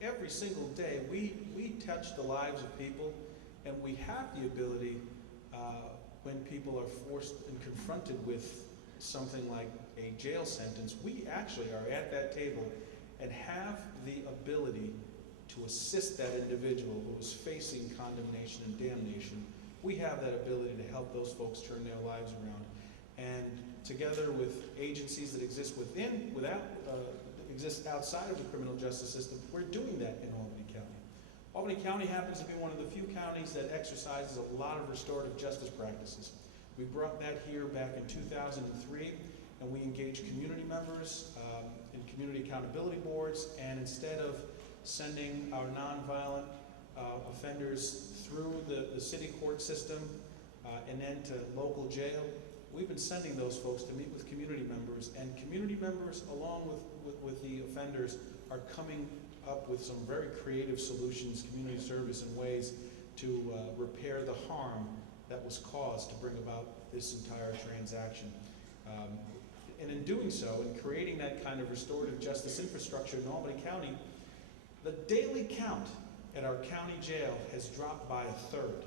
every single day we touch the lives of people, and we have the ability when people are forced and confronted with something like a jail sentence, we actually are at that table and have the ability to assist that individual who is facing condemnation and damnation. We have that ability to help those folks turn their lives around. And together with agencies that exist exist outside of the criminal justice system, we're doing that in Albany County. Albany County happens to be one of the few counties that exercises a lot of restorative justice practices. We brought that here back in 2003, and we engaged community members in community accountability boards, and instead of sending our nonviolent offenders through the city court system and then to local jail, we've been sending those folks to meet with community members, and community members, along with the offenders, are coming up with some very creative solutions, community service, and ways to repair the harm that was caused to bring about this entire transaction. And in doing so, in creating that kind of restorative justice infrastructure in Albany County, the daily count at our county jail has dropped by 1/3.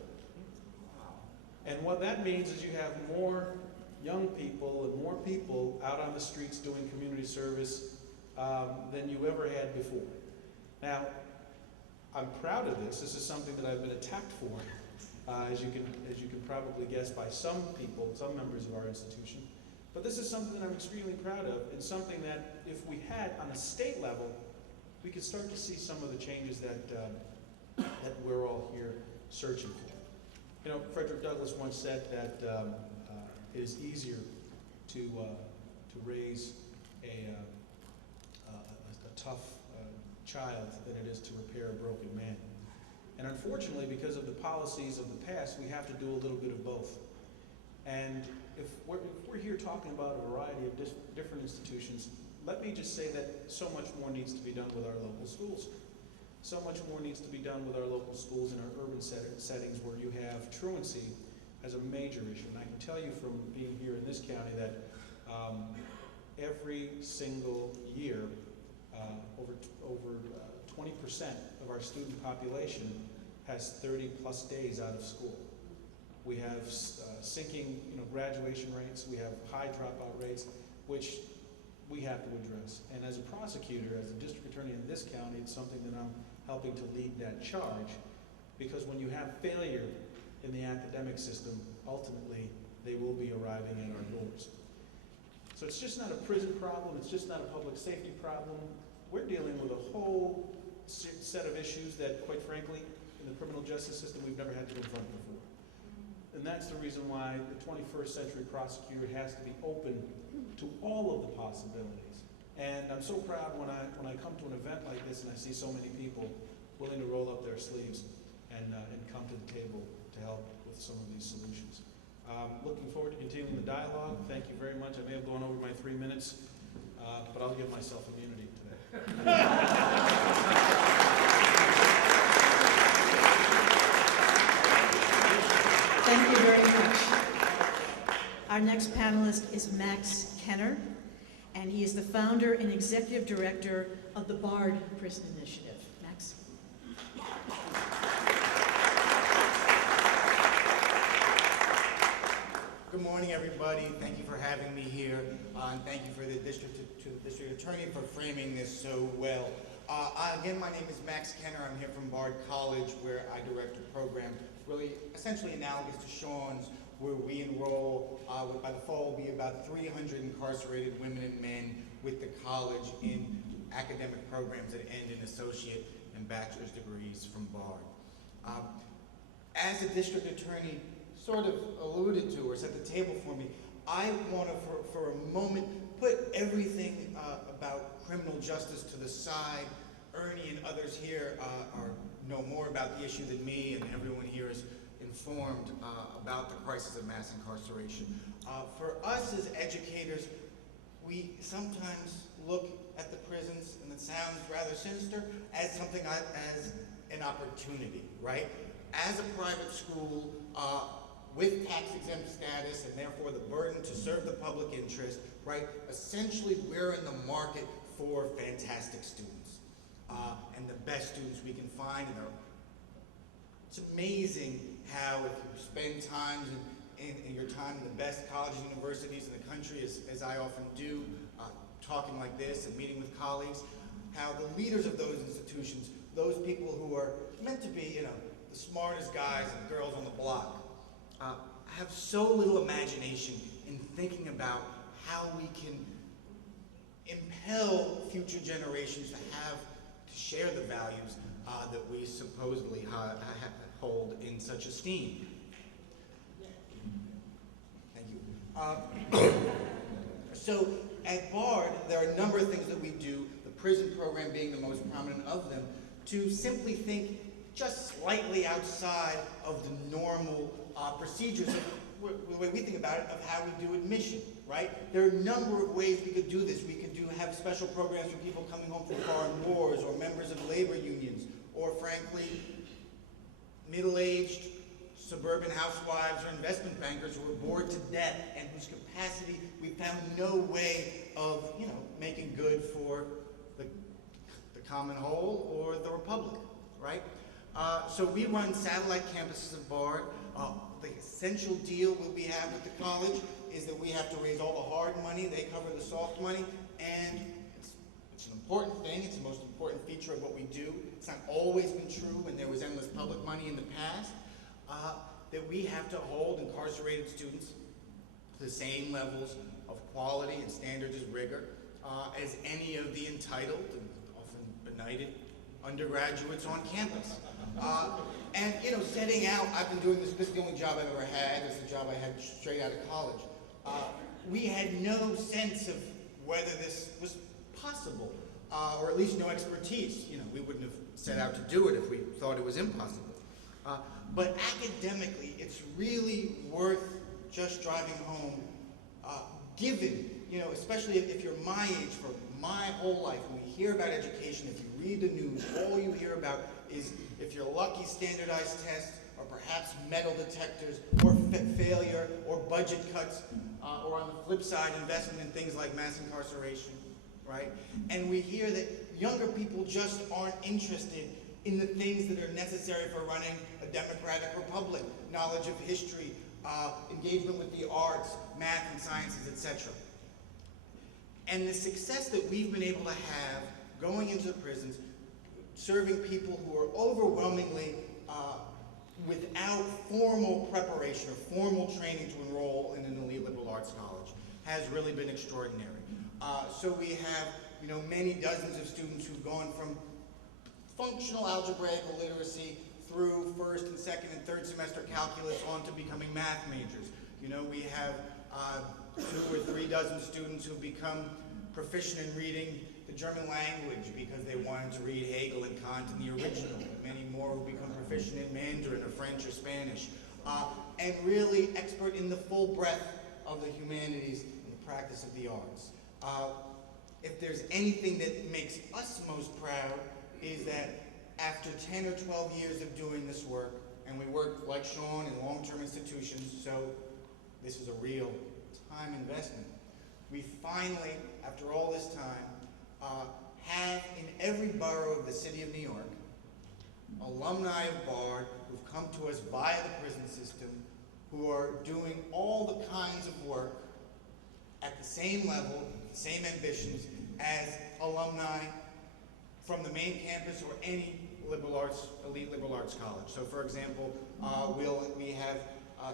And what that means is you have more young people and more people out on the streets doing community service than you ever had before. Now, I'm proud of this. This is something that I've been attacked for, as you can probably guess, by some people, some members of our institution. But this is something that I'm extremely proud of, and something that if we had on a state level, we could start to see some of the changes that we're all here searching for. You know, Frederick Douglass once said that it is easier to raise a tough child than it is to repair a broken man. And unfortunately, because of the policies of the past, we have to do a little bit of both. And if we're here talking about a variety of different institutions, let me just say that so much more needs to be done with our local schools. So much more needs to be done with our local schools in our urban settings where you have truancy as a major issue. And I can tell you from being here in this county that every single year, over 20% of our student population has 30+ days out of school. We have sinking, graduation rates. We have high dropout rates, which we have to address. And as a prosecutor, as a district attorney in this county, it's something that I'm helping to lead that charge, because when you have failure in the academic system, ultimately they will be arriving at our doors. So it's just not a prison problem. It's just not a public safety problem. We're dealing with a whole set of issues that, quite frankly, in the criminal justice system, we've never had to confront before. And that's the reason why the 21st century prosecutor has to be open to all of the possibilities. And I'm so proud when I come to an event like this and I see so many people willing to roll up their sleeves and come to the table to help with some of these solutions. Looking forward to continuing the dialogue. Thank you very much. I may have gone over my 3 minutes, but I'll give myself immunity today. Thank you very much. Our next panelist is Max Kenner, and he is the founder and executive director of the BARD Prison Initiative. Max. Good morning, everybody. Thank you for having me here, and thank you for the district attorney for framing this so well. Again, my name is Max Kenner. I'm here from Bard College, where I direct a program really essentially analogous to Sean's, where we enroll, by the fall, will be about 300 incarcerated women and men with the college in academic programs that end in associate and bachelor's degrees from Bard. As the district attorney sort of alluded to or set the table for me, I want to, for a moment, put everything about criminal justice to the side. Ernie and others here know more about the issue than me, and everyone here is informed about the crisis of mass incarceration. For us as educators, we sometimes look at the prisons, and it sounds rather sinister, as something as an opportunity, right? As a private school with tax-exempt status and therefore the burden to serve the public interest, right? Essentially, we're in the market for fantastic students and the best students we can find. And it's amazing how if you spend time in your time in the best colleges and universities in the country, as I often do, talking like this and meeting with colleagues, how the leaders of those institutions, those people who are meant to be, the smartest guys and girls on the block, have so little imagination in thinking about how we can impel future generations to share the values that we supposedly hold in such esteem. Thank you. So at BARD, there are a number of things that we do, the prison program being the most prominent of them, to simply think just slightly outside of the normal procedures of the way we think about it, of how we do admission, right? There are a number of ways we could do this. We could have special programs for people coming home from foreign wars, or members of labor unions, or frankly, middle-aged suburban housewives or investment bankers who are bored to death and whose capacity we found no way of, making good for the common whole or the republic, right? So we run satellite campuses of BARD. The essential deal that we have with the college is that we have to raise all the hard money, they cover the soft money, and it's an important thing, it's the most important feature of what we do. It's not always been true when there was endless public money in the past, that we have to hold incarcerated students to the same levels of quality and standards as rigor as any of the entitled and often benighted undergraduates on campus. And setting out, I've been doing this is the only job I've ever had, it's the job I had straight out of college. We had no sense of whether this was possible, or at least no expertise. We wouldn't have set out to do it if we thought it was impossible. But academically, it's really worth just driving home, given, especially if you're my age, for my whole life, when we hear about education, if you read the news, all you hear about is, if you're lucky, standardized tests, or perhaps metal detectors, or failure, or budget cuts, or on the flip side, investment in things like mass incarceration, right? And we hear that younger people just aren't interested in the things that are necessary for running a democratic republic, knowledge of history, engagement with the arts, math and sciences, etc. And the success that we've been able to have going into the prisons, serving people who are overwhelmingly without formal preparation or formal training to enroll in an elite liberal arts college, has really been extraordinary. So we have, many dozens of students who've gone from functional algebraical literacy through first and second and third semester calculus on to becoming math majors. You know, we have 2 or 3 dozen students who become proficient in reading the German language because they wanted to read Hegel and Kant in the original. Many more who become proficient in Mandarin or French or Spanish. And really expert in the full breadth of the humanities and the practice of the arts. If there's anything that makes us most proud is that after 10 or 12 years of doing this work, and we work like Sean in long-term institutions, so this is a real time investment, we finally, after all this time, have in every borough of the city of New York, alumni of BARD who've come to us via the prison system, who are doing all the kinds of work at the same level, the same ambitions as alumni from the main campus or any elite liberal arts college. So for example, we have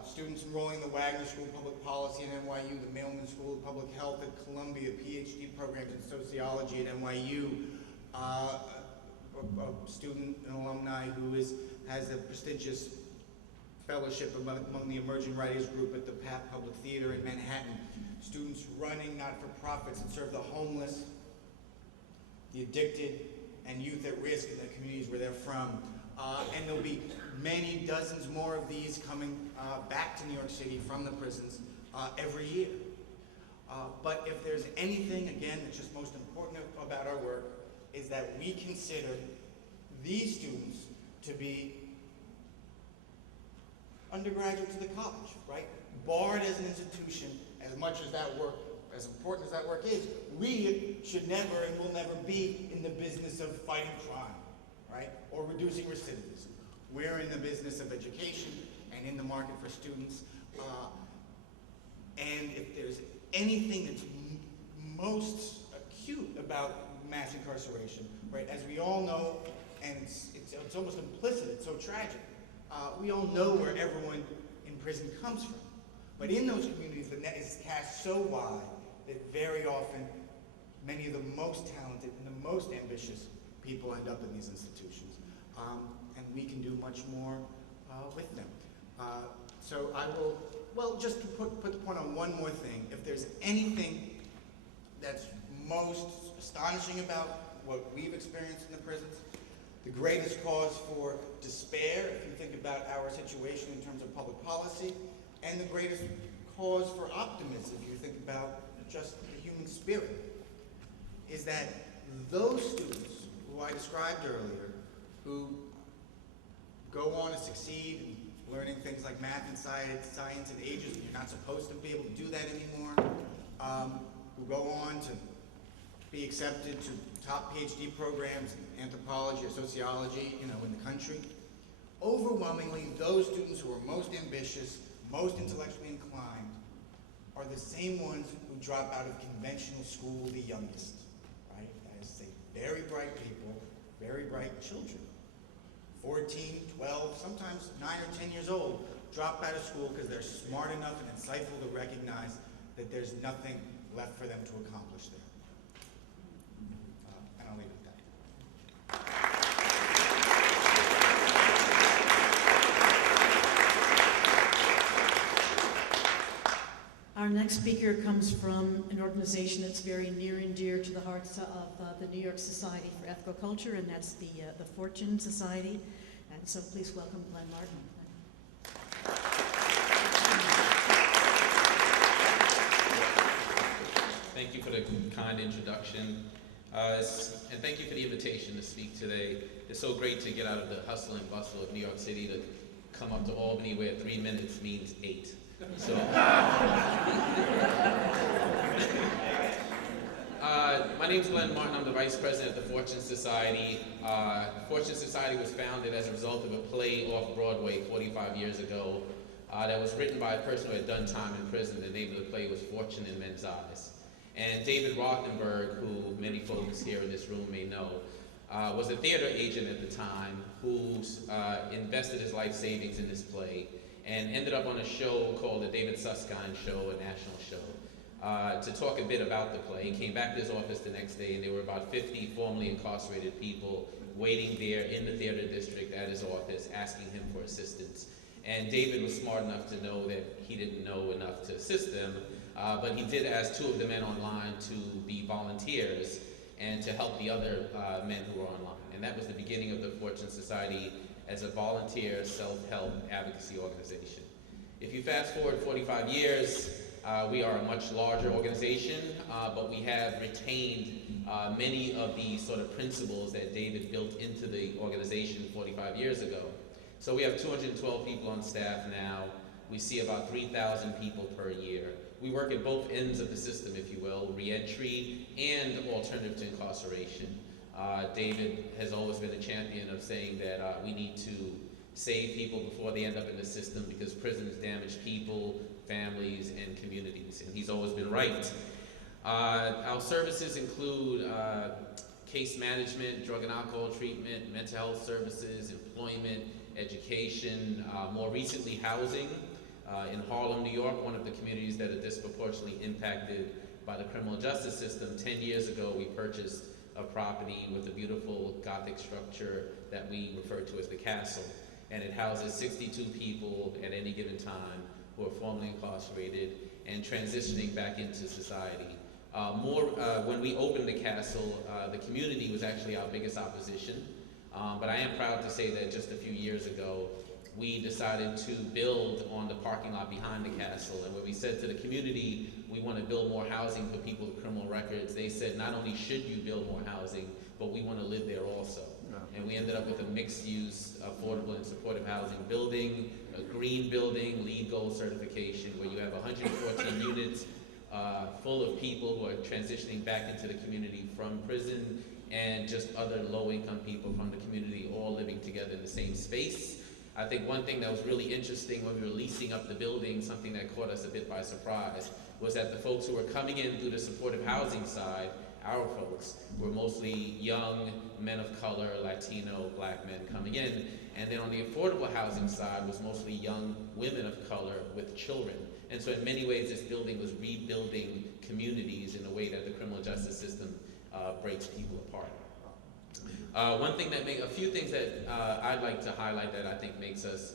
students enrolling in the Wagner School of Public Policy at NYU, the Mailman School of Public Health at Columbia, PhD programs in sociology at NYU, a student, an alumni who has a prestigious fellowship among the emerging writers group at the Path Public Theater in Manhattan, students running not-for-profits that serve the homeless, the addicted, and youth at risk in the communities where they're from. And there'll be many dozens more of these coming back to New York City from the prisons every year. But if there's anything, again, that's just most important about our work, is that we consider these students to be undergraduates of the college, right? BARD as an institution, as much as that work, as important as that work is, we should never and will never be in the business of fighting crime, right? Or reducing recidivism. We're in the business of education and in the market for students. And if there's anything that's most acute about mass incarceration, right? As we all know, and it's almost implicit, it's so tragic. We all know where everyone in prison comes from. But in those communities, the net is cast so wide that very often many of the most talented and the most ambitious people end up in these institutions. And we can do much more with them. So I will, well, just to put the point on one more thing, if there's anything that's most astonishing about what we've experienced in the prisons, the greatest cause for despair, if you think about our situation in terms of public policy, and the greatest cause for optimism, if you think about just the human spirit, is that those students who I described earlier, who go on to succeed in learning things like math and science at ages when you're not supposed to be able to do that anymore, who go on to be accepted to top PhD programs in anthropology or sociology, in the country. Overwhelmingly, those students who are most ambitious, most intellectually inclined, are the same ones who drop out of conventional school the youngest, right? That is, say, very bright people, very bright children. 14, 12, sometimes 9 or 10 years old, drop out of school because they're smart enough and insightful to recognize that there's nothing left for them to accomplish there. And I'll leave it at that. Our next speaker comes from an organization that's very near and dear to the hearts of the New York Society for Ethical Culture, and that's the Fortune Society. And so please welcome Glenn Martin. Thank you for the kind introduction, and thank you for the invitation to speak today. It's so great to get out of the hustle and bustle of New York City to come up to Albany, where 3 minutes means 8. So, my name's Glenn Martin. I'm the Vice President of the Fortune Society. Fortune Society was founded as a result of a play off Broadway 45 years ago that was written by a person who had done time in prison. The name of the play was Fortune in Men's Eyes. And David Rothenberg, who many folks here in this room may know, was a theater agent at the time who invested his life savings in this play and ended up on a show called the David Susskind Show, a national show, to talk a bit about the play. He came back to his office the next day, and there were about 50 formerly incarcerated people waiting there in the theater district at his office, asking him for assistance. And David was smart enough to know that he didn't know enough to assist them, but he did ask 2 of the men online to be volunteers and to help the other men who were online. And that was the beginning of the Fortune Society as a volunteer self-help advocacy organization. If you fast forward 45 years, we are a much larger organization, but we have retained many of the sort of principles that David built into the organization 45 years ago. So we have 212 people on staff now. We see about 3,000 people per year. We work at both ends of the system, if you will, reentry and alternative to incarceration. David has always been a champion of saying that we need to save people before they end up in the system because prisons damage people, families, and communities, and he's always been right. Our services include case management, drug and alcohol treatment, mental health services, employment, education, more recently housing. In Harlem, New York, one of the communities that are disproportionately impacted by the criminal justice system. 10 years ago, we purchased a property with a beautiful Gothic structure that we refer to as the Castle. And it houses 62 people at any given time who are formerly incarcerated and transitioning back into society. When we opened the Castle, the community was actually our biggest opposition. But I am proud to say that just a few years ago, we decided to build on the parking lot behind the Castle. And when we said to the community, we want to build more housing for people with criminal records, they said, not only should you build more housing, but we want to live there also. And we ended up with a mixed-use, affordable and supportive housing building, a green building, LEED Gold certification, where you have 114 units full of people who are transitioning back into the community from prison, and just other low-income people from the community all living together in the same space. I think one thing that was really interesting when we were leasing up the building, something that caught us a bit by surprise, was that the folks who were coming in through the supportive housing side, our folks, were mostly young men of color, Latino, black men coming in. And then on the affordable housing side was mostly young women of color with children. And so in many ways, this building was rebuilding communities in a way that the criminal justice system breaks people apart. A few things that I'd like to highlight that I think makes us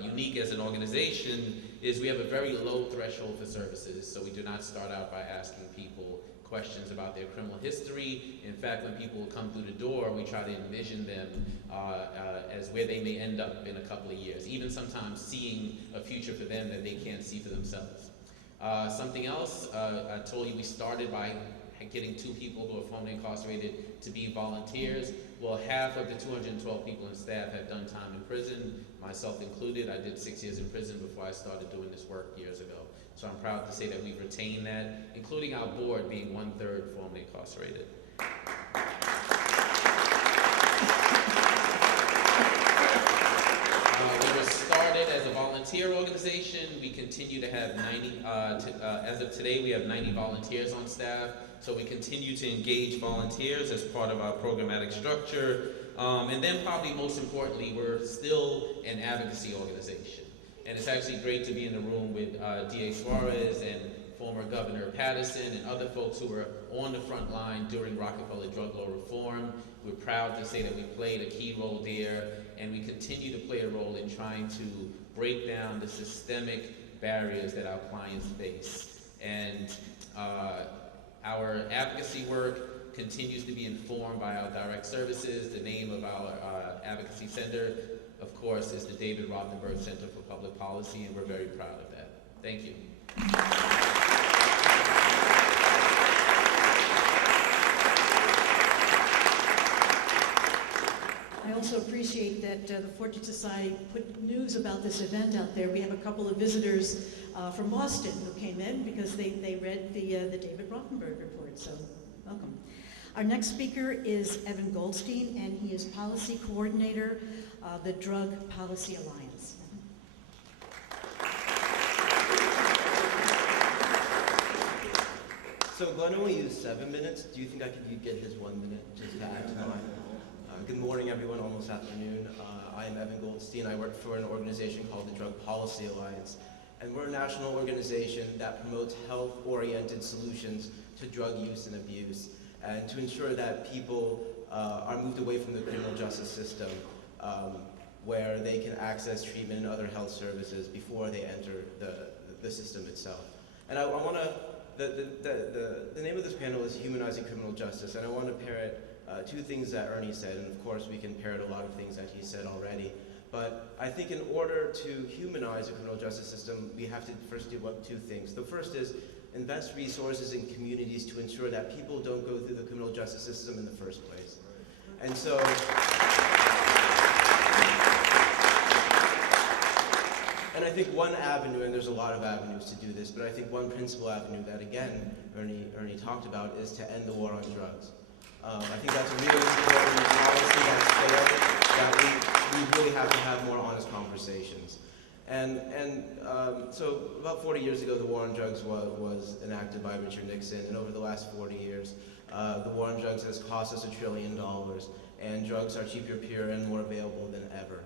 unique as an organization is we have a very low threshold for services. So we do not start out by asking people questions about their criminal history. In fact, when people come through the door, we try to envision them as where they may end up in a couple of years, even sometimes seeing a future for them that they can't see for themselves. Something else, I told you we started by getting 2 people who are formerly incarcerated to be volunteers. Well, half of the 212 people in staff have done time in prison, myself included. I did 6 years in prison before I started doing this work years ago. So I'm proud to say that we've retained that, including our board being 1/3 formerly incarcerated. We were started as a volunteer organization. We continue to have 90, as of today, we have 90 volunteers on staff. So we continue to engage volunteers as part of our programmatic structure. And then probably most importantly, we're still an advocacy organization. And it's actually great to be in the room with D.A. Suarez and former Governor Patterson and other folks who were on the front line during Rockefeller drug law reform. We're proud to say that we played a key role there, and we continue to play a role in trying to break down the systemic barriers that our clients face. And our advocacy work continues to be informed by our direct services. The name of our advocacy center, of course, is the David Rothenberg Center for Public Policy, and we're very proud of that. Thank you. I also appreciate that the Fortune Society put news about this event out there. We have a couple of visitors from Boston who came in because they read the David Rothenberg report, so welcome. Our next speaker is Evan Goldstein, and he is Policy Coordinator of the Drug Policy Alliance. So Glenn only used 7 minutes. Do you think I could get his 1 minute just to add to mine? Good morning, everyone, almost afternoon. I am Evan Goldstein. I work for an organization called the Drug Policy Alliance. And we're a national organization that promotes health-oriented solutions to drug use and abuse, and to ensure that people are moved away from the criminal justice system, where they can access treatment and other health services before they enter the system itself. And I want to, the name of this panel is Humanizing Criminal Justice, and I want to parrot two things that Ernie said, and of course we can parrot a lot of things that he said already. But I think in order to humanize the criminal justice system, we have to first do two things. The first is invest resources in communities to ensure that people don't go through the criminal justice system in the first place. And so, and I think one avenue, and there's a lot of avenues to do this, but I think one principal avenue that, again, Ernie talked about is to end the war on drugs. I think that's a really important policy that's failed, that we really have to have more honest conversations. And so about 40 years ago, the war on drugs was enacted by Richard Nixon, and over the last 40 years, the war on drugs has cost us $1 trillion, and drugs are cheaper, purer, and more available than ever.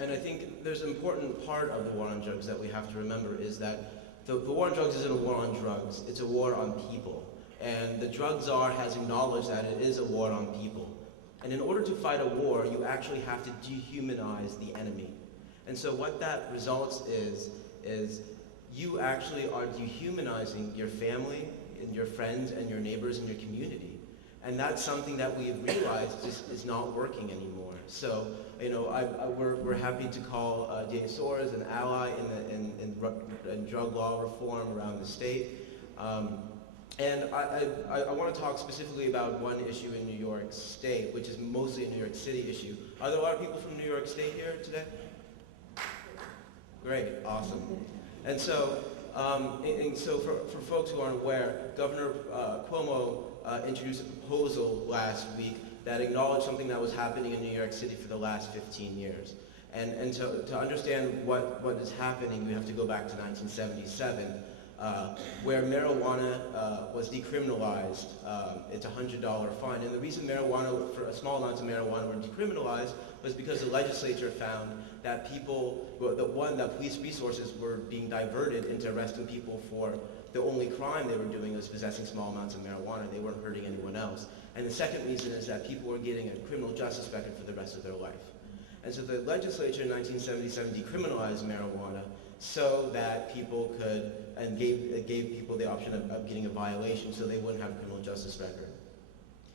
And I think there's an important part of the war on drugs that we have to remember is that the war on drugs isn't a war on drugs, it's a war on people. And the drug czar has acknowledged that it is a war on people. And in order to fight a war, you actually have to dehumanize the enemy. And so what that results is you actually are dehumanizing your family and your friends and your neighbors and your community. And that's something that we have realized just is not working anymore. So, you know, we're happy to call DA Soares an ally in drug law reform around the state. And I want to talk specifically about one issue in New York State, which is mostly a New York City issue. Are there a lot of people from New York State here today? Great, awesome. And so, for folks who aren't aware, Governor Cuomo introduced a proposal last week that acknowledged something that was happening in New York City for the last 15 years. And to understand what is happening, we have to go back to 1977. Where marijuana was decriminalized. It's a $100 fine. And the reason marijuana, for a small amounts of marijuana were decriminalized was because the legislature found that that police resources were being diverted into arresting people for the only crime they were doing was possessing small amounts of marijuana. They weren't hurting anyone else. And the second reason is that people were getting a criminal justice record for the rest of their life. And so the legislature in 1977 decriminalized marijuana so that people could, and gave people the option of getting a violation so they wouldn't have a criminal justice record.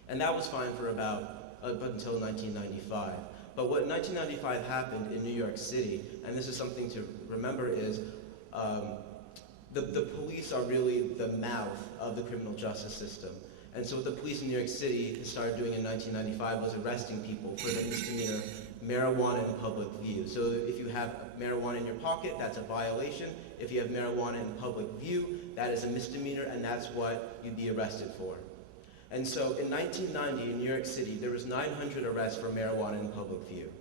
And that was fine for up until 1995. But what in 1995 happened in New York City, and this is something to remember, is the police are really the mouth of the criminal justice system. And so what the police in New York City started doing in 1995 was arresting people for the misdemeanor marijuana in public view. So if you have marijuana in your pocket, that's a violation. If you have marijuana in public view, that is a misdemeanor, and that's what you'd be arrested for. And so in 1990 in New York City, there was 900 arrests for marijuana in public view.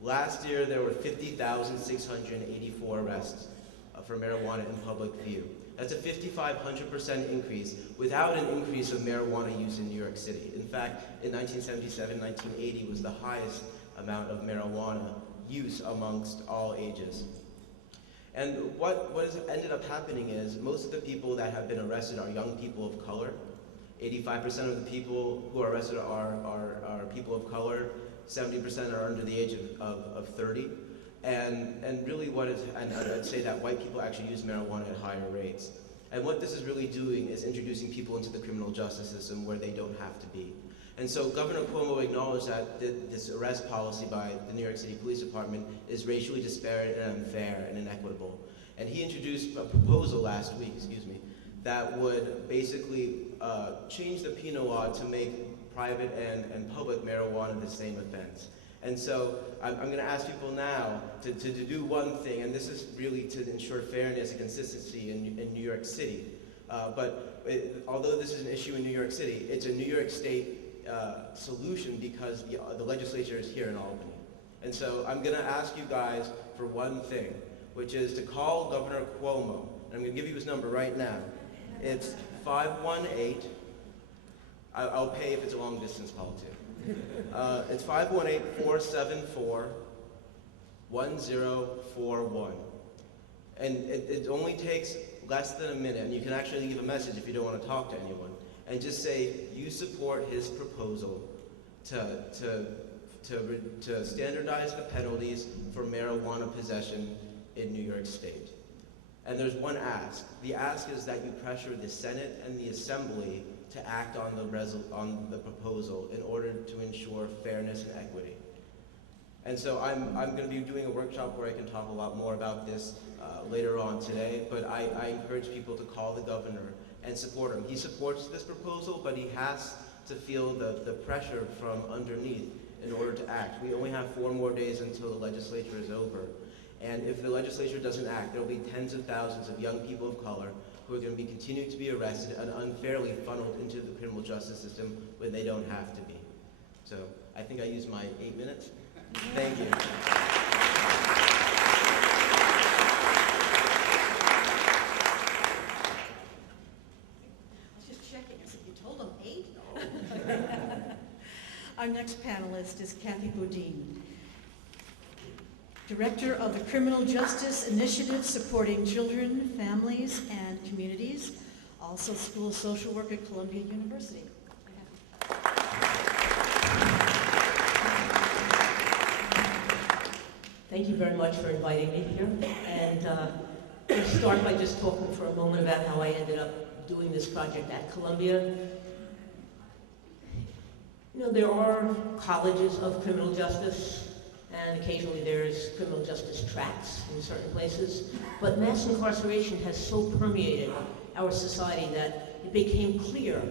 Last year, there were 50,684 arrests for marijuana in public view. That's a 5,500% increase without an increase of marijuana use in New York City. In fact, in 1977, 1980 was the highest amount of marijuana use amongst all ages. And what has ended up happening is most of the people that have been arrested are young people of color. 85% of the people who are arrested are people of color. 70% are under the age of 30. And really and I'd say that white people actually use marijuana at higher rates. And what this is really doing is introducing people into the criminal justice system where they don't have to be. And so Governor Cuomo acknowledged that this arrest policy by the New York City Police Department is racially disparate and unfair and inequitable. And he introduced a proposal last week, that would basically change the penal law to make private and public marijuana the same offense. And so I'm going to ask people now to do one thing, and this is really to ensure fairness and consistency in New York City. Although this is an issue in New York City, it's a New York State solution because the legislature is here in Albany. And so I'm going to ask you guys for one thing, which is to call Governor Cuomo. And I'm going to give you his number right now. It's 518, I'll pay if it's a long distance call too. It's 518-474-1041. And it only takes less than a minute, and you can actually leave a message if you don't want to talk to anyone. and just say you support his proposal to standardize the penalties for marijuana possession in New York State. And there's one ask. The ask is that you pressure the Senate and the Assembly to act on the proposal in order to ensure fairness and equity. And so I'm going to be doing a workshop where I can talk a lot more about this later on today, but I encourage people to call the governor and support him. He supports this proposal, but he has to feel the pressure from underneath in order to act. We only have 4 more days until the legislature is over. And if the legislature doesn't act, there will be tens of thousands of young people of color who are going to be continuing to be arrested and unfairly funneled into the criminal justice system when they don't have to be. So I think I used my 8 minutes. Thank you. I was just checking. I said, you told them 8? Our next panelist is Kathy Bodine, Director of the Criminal Justice Initiative supporting children, families, and communities, also School of Social Work at Columbia University. Thank you very much for inviting me here. And I'll start by just talking for a moment about how I ended up doing this project at Columbia. You know, there are colleges of criminal justice, and occasionally there's criminal justice tracks in certain places. But mass incarceration has so permeated our society that it became clear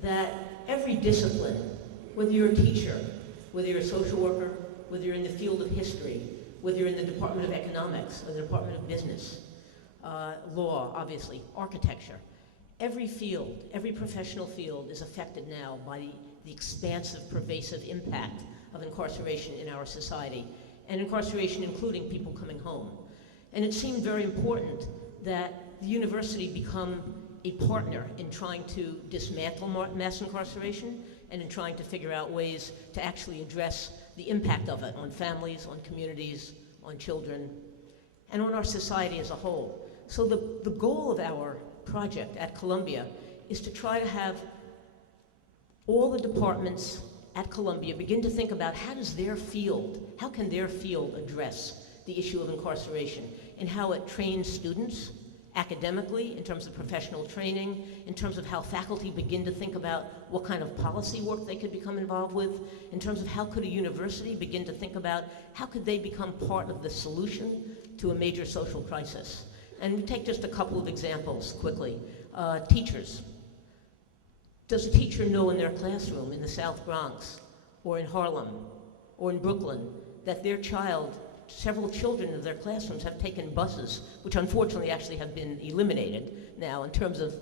that every discipline, whether you're a teacher, whether you're a social worker, whether you're in the field of history, whether you're in the Department of Economics or the Department of Business, law, obviously, architecture, every field, every professional field is affected now by the expansive, pervasive impact of incarceration in our society, and incarceration including people coming home. And it seemed very important that the university become a partner in trying to dismantle mass incarceration and in trying to figure out ways to actually address the impact of it on families, on communities, on children, and on our society as a whole. So the goal of our project at Columbia is to try to have all the departments at Columbia begin to think about how can their field address the issue of incarceration and how it trains students academically, in terms of professional training, in terms of how faculty begin to think about what kind of policy work they could become involved with, in terms of how could a university begin to think about how could they become part of the solution to a major social crisis. And we take just a couple of examples quickly. Teachers. Does a teacher know in their classroom in the South Bronx or in Harlem or in Brooklyn that their child, several children of their classrooms have taken buses, which unfortunately actually have been eliminated now in terms of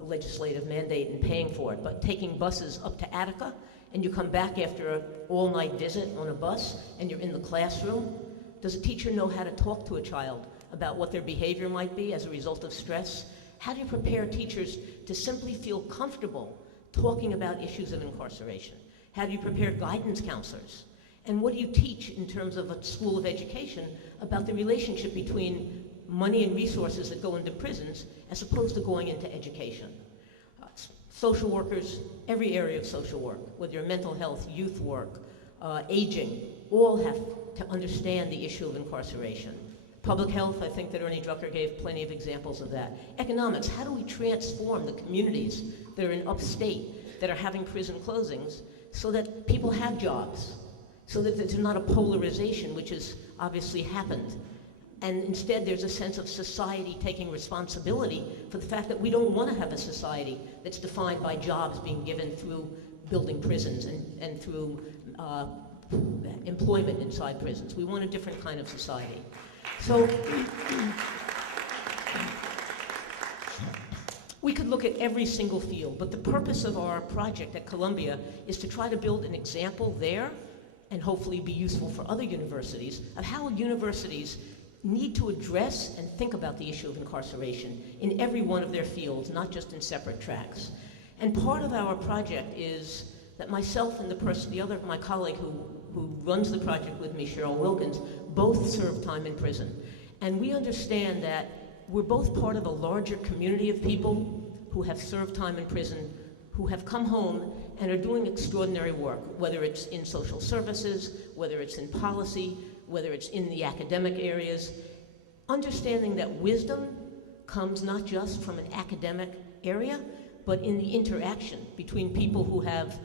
legislative mandate and paying for it, but taking buses up to Attica, and you come back after an all-night visit on a bus and you're in the classroom? Does a teacher know how to talk to a child about what their behavior might be as a result of stress? How do you prepare teachers to simply feel comfortable talking about issues of incarceration? How do you prepare guidance counselors? And what do you teach in terms of a school of education about the relationship between money and resources that go into prisons as opposed to going into education? Social workers, every area of social work, whether you're mental health, youth work, aging, all have to understand the issue of incarceration. Public health, I think that Ernie Drucker gave plenty of examples of that. Economics, how do we transform the communities that are in upstate that are having prison closings so that people have jobs, so that there's not a polarization, which has obviously happened. And instead there's a sense of society taking responsibility for the fact that we don't want to have a society that's defined by jobs being given through building prisons and through employment inside prisons. We want a different kind of society. So we could look at every single field, but the purpose of our project at Columbia is to try to build an example there and hopefully be useful for other universities of how universities need to address and think about the issue of incarceration in every one of their fields, not just in separate tracks. And part of our project is that myself and my colleague who runs the project with me, Cheryl Wilkins, both serve time in prison. And we understand that we're both part of a larger community of people who have served time in prison, who have come home and are doing extraordinary work, whether it's in social services, whether it's in policy, whether it's in the academic areas, understanding that wisdom comes not just from an academic area, but in the interaction between people who have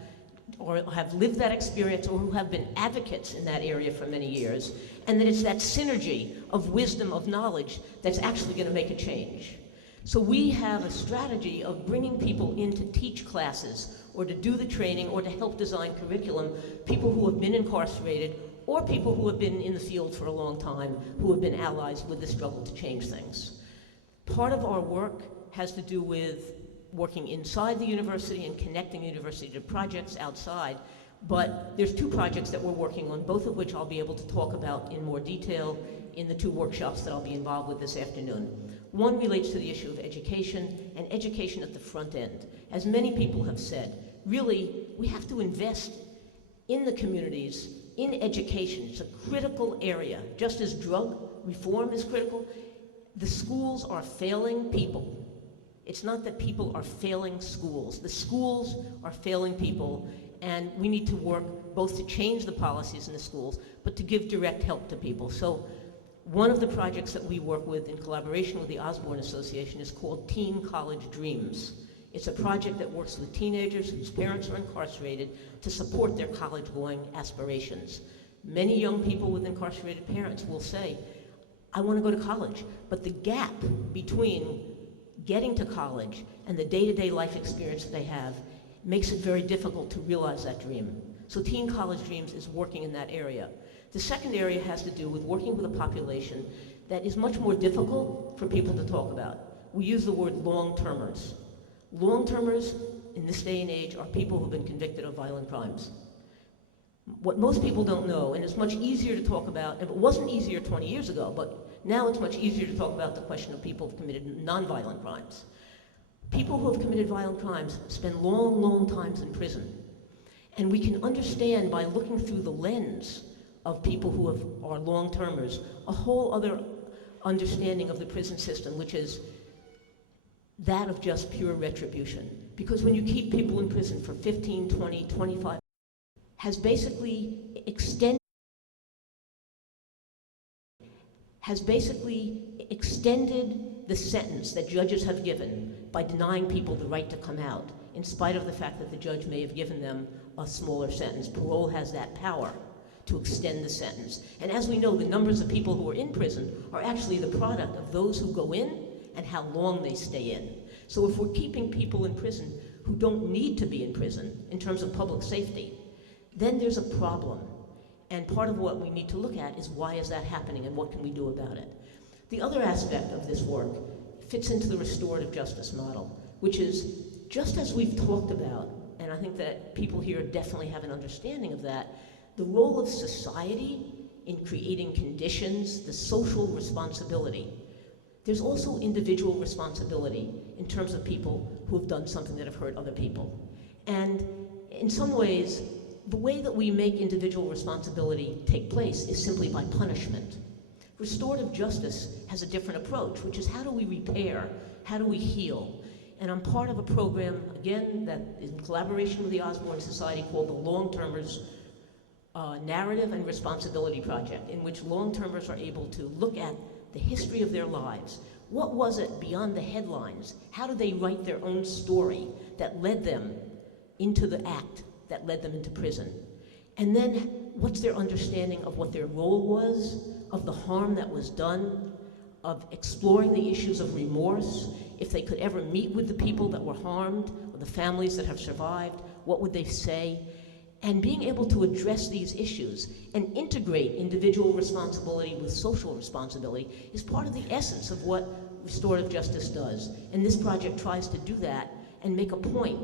or have lived that experience or who have been advocates in that area for many years, and that it's that synergy of wisdom, of knowledge, that's actually going to make a change. So we have a strategy of bringing people in to teach classes or to do the training or to help design curriculum, people who have been incarcerated or people who have been in the field for a long time, who have been allies with the struggle to change things. Part of our work has to do with working inside the university and connecting the university to projects outside, but there's two projects that we're working on, both of which I'll be able to talk about in more detail in the two workshops that I'll be involved with this afternoon. One relates to the issue of education, and education at the front end. As many people have said, really, we have to invest in the communities, in education. It's a critical area. Just as drug reform is critical, the schools are failing people. It's not that people are failing schools. The schools are failing people, and we need to work both to change the policies in the schools, but to give direct help to people. So one of the projects that we work with in collaboration with the Osborne Association is called Teen College Dreams. It's a project that works with teenagers whose parents are incarcerated to support their college-going aspirations. Many young people with incarcerated parents will say, I want to go to college, but the gap between getting to college and the day-to-day life experience that they have makes it very difficult to realize that dream. So Teen College Dreams is working in that area. The second area has to do with working with a population that is much more difficult for people to talk about. We use the word long-termers. Long-termers in this day and age are people who've been convicted of violent crimes. What most people don't know, and it's much easier to talk about, and it wasn't easier 20 years ago, but now it's much easier to talk about the question of people who've committed non-violent crimes. People who have committed violent crimes spend long, long times in prison. And we can understand by looking through the lens of people who are long-termers, a whole other understanding of the prison system, which is that of just pure retribution. Because when you keep people in prison for 15, 20, 25, has basically extended the sentence that judges have given by denying people the right to come out, in spite of the fact that the judge may have given them a smaller sentence. Parole has that power to extend the sentence. And as we know, the numbers of people who are in prison are actually the product of those who go in and how long they stay in. So if we're keeping people in prison who don't need to be in prison in terms of public safety, then there's a problem. And part of what we need to look at is why is that happening and what can we do about it? The other aspect of this work fits into the restorative justice model, which is just as we've talked about, and I think that people here definitely have an understanding of that, the role of society in creating conditions, the social responsibility. There's also individual responsibility in terms of people who have done something that have hurt other people. And in some ways, the way that we make individual responsibility take place is simply by punishment. Restorative justice has a different approach, which is how do we repair, how do we heal? And I'm part of a program, again, that is in collaboration with the Osborne Society called the Long-Termers Narrative and Responsibility Project, in which long-termers are able to look at the history of their lives. What was it beyond the headlines? How do they write their own story that led them into the act that led them into prison? And then what's their understanding of what their role was, of the harm that was done, of exploring the issues of remorse, if they could ever meet with the people that were harmed, or the families that have survived, what would they say? And being able to address these issues and integrate individual responsibility with social responsibility is part of the essence of what restorative justice does. And this project tries to do that and make a point,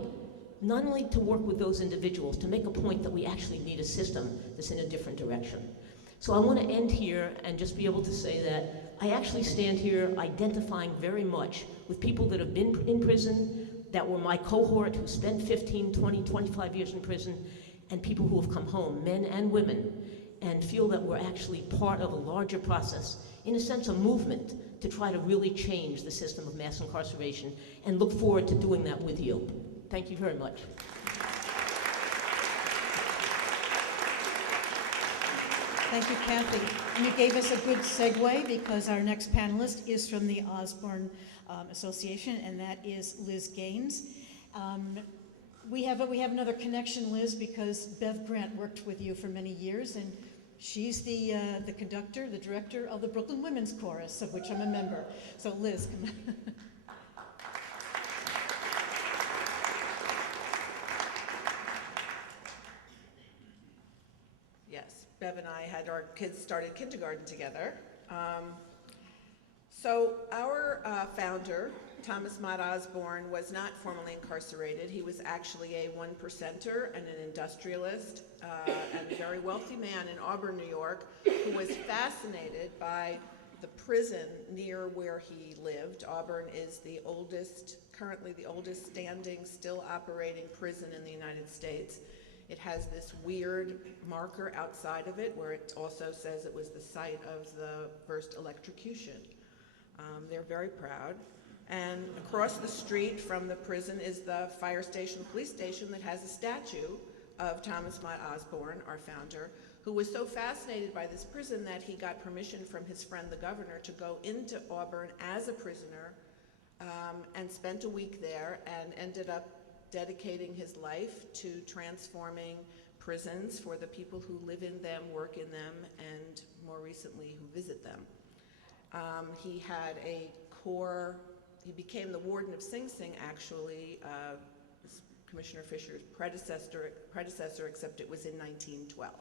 not only to work with those individuals, to make a point that we actually need a system that's in a different direction. So I want to end here and just be able to say that I actually stand here identifying very much with people that have been in prison, that were my cohort who spent 15, 20, 25 years in prison, and people who have come home, men and women. and feel that we're actually part of a larger process, in a sense, a movement to try to really change the system of mass incarceration, and look forward to doing that with you. Thank you very much. Thank you, Kathy. And you gave us a good segue because our next panelist is from the Osborne Association, and that is Liz Gaines. We have another connection, Liz, because Bev Grant worked with you for many years, and she's the conductor, the director of the Brooklyn Women's Chorus, of which I'm a member. So, Liz, come on. Yes, Bev and I had our kids started kindergarten together. So our founder, Thomas Mott Osborne, was not formally incarcerated. He was actually a one-percenter and an industrialist and a very wealthy man in Auburn, New York, who was fascinated by the prison near where he lived. Auburn is the oldest, currently the oldest standing, still operating prison in the United States. It has this weird marker outside of it where it also says it was the site of the first electrocution. They're very proud. And across the street from the prison is the fire station, police station, that has a statue of Thomas Mott Osborne, our founder, who was so fascinated by this prison that he got permission from his friend the governor to go into Auburn as a prisoner and spent a week there and ended up dedicating his life to transforming prisons for the people who live in them, work in them, and more recently who visit them. He had a core, he became the warden of Sing Sing, actually, Commissioner Fisher's predecessor, except it was in 1912.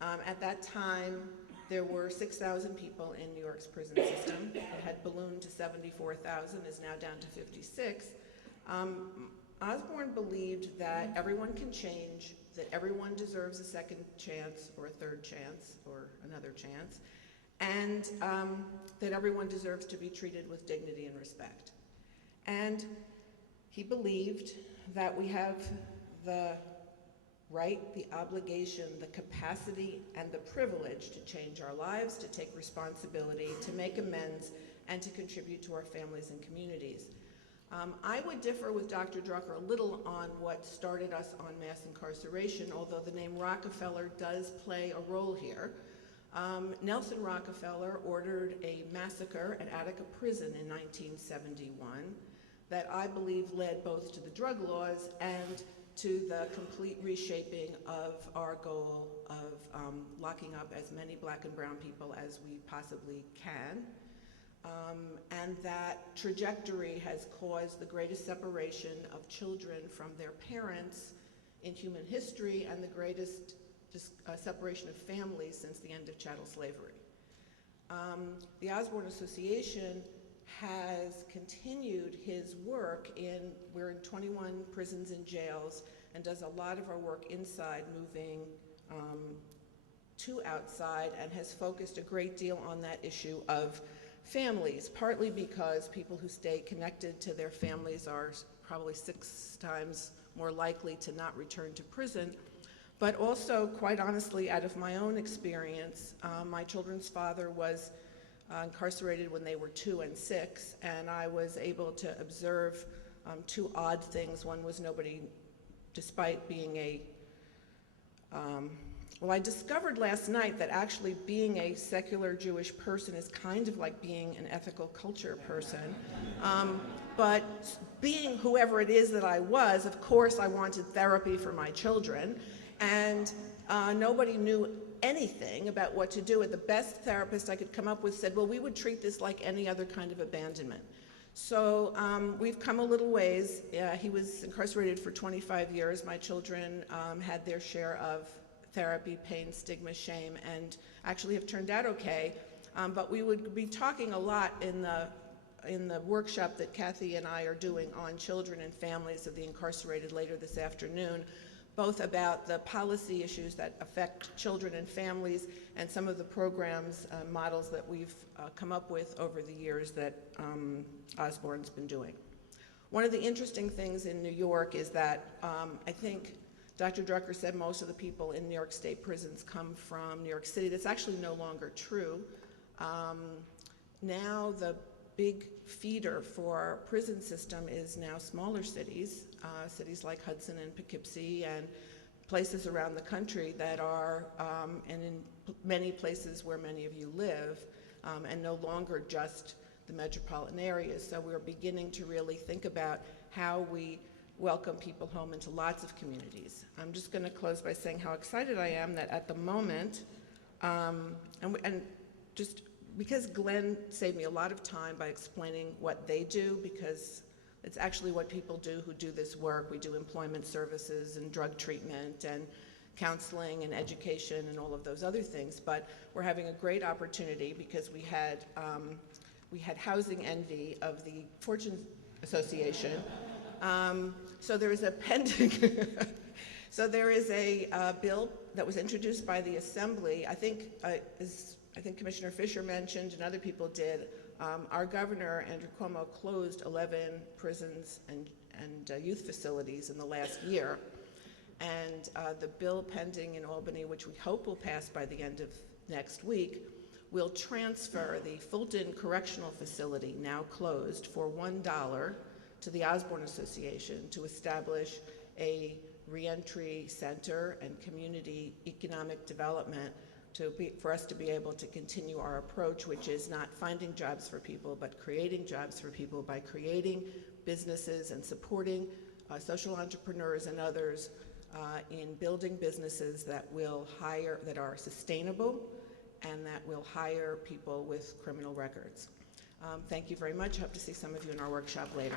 At that time, there were 6,000 people in New York's prison system. It had ballooned to 74,000, is now down to 56. Osborne believed that everyone can change, that everyone deserves a second chance or a third chance or another chance, and that everyone deserves to be treated with dignity and respect. And he believed that we have the right, the obligation, the capacity, and the privilege to change our lives, to take responsibility, to make amends, and to contribute to our families and communities. I would differ with Dr. Drucker a little on what started us on mass incarceration, although the name Rockefeller does play a role here. Nelson Rockefeller ordered a massacre at Attica Prison in 1971 that I believe led both to the drug laws and to the complete reshaping of our goal of locking up as many black and brown people as we possibly can. And that trajectory has caused the greatest separation of children from their parents in human history and the greatest separation of families since the end of chattel slavery. The Osborne Association has continued his work we're in 21 prisons and jails, and does a lot of our work inside, moving to outside, and has focused a great deal on that issue of families, partly because people who stay connected to their families are probably 6 times more likely to not return to prison, but also, quite honestly, out of my own experience, my children's father was incarcerated when they were 2 and 6, and I was able to observe 2 odd things. One was nobody, despite being well, I discovered last night that actually being a secular Jewish person is kind of like being an ethical culture person. But being whoever it is that I was, of course I wanted therapy for my children, and nobody knew anything about what to do. And the best therapist I could come up with said, well, we would treat this like any other kind of abandonment. So we've come a little ways. He was incarcerated for 25 years. My children had their share of therapy, pain, stigma, shame, and actually have turned out okay. But we would be talking a lot in the workshop that Kathy and I are doing on children and families of the incarcerated later this afternoon, both about the policy issues that affect children and families and some of the programs, models that we've come up with over the years that Osborne's been doing. One of the interesting things in New York is that I think Dr. Drucker said most of the people in New York State prisons come from New York City. That's actually no longer true. Now the big feeder for our prison system is now smaller cities, cities like Hudson and Poughkeepsie and places around the country that are, and in many places where many of you live, and no longer just the metropolitan areas. So we're beginning to really think about how we welcome people home into lots of communities. I'm just going to close by saying how excited I am that at the moment, and just because Glenn saved me a lot of time by explaining what they do, because it's actually what people do who do this work. We do employment services and drug treatment and counseling and education and all of those other things, but we're having a great opportunity because we had housing envy of the Fortune Association. So there is a pending, so there is a bill that was introduced by the Assembly. I think Commissioner Fisher mentioned, and other people did, our governor, Andrew Cuomo, closed 11 prisons and youth facilities in the last year. And the bill pending in Albany, which we hope will pass by the end of next week, will transfer the Fulton Correctional Facility, now closed, for $1 to the Osborne Association to establish a reentry center and community economic development for us to be able to continue our approach, which is not finding jobs for people, but creating jobs for people by creating businesses and supporting social entrepreneurs and others in building businesses that are sustainable and that will hire people with criminal records. Thank you very much. Hope to see some of you in our workshop later.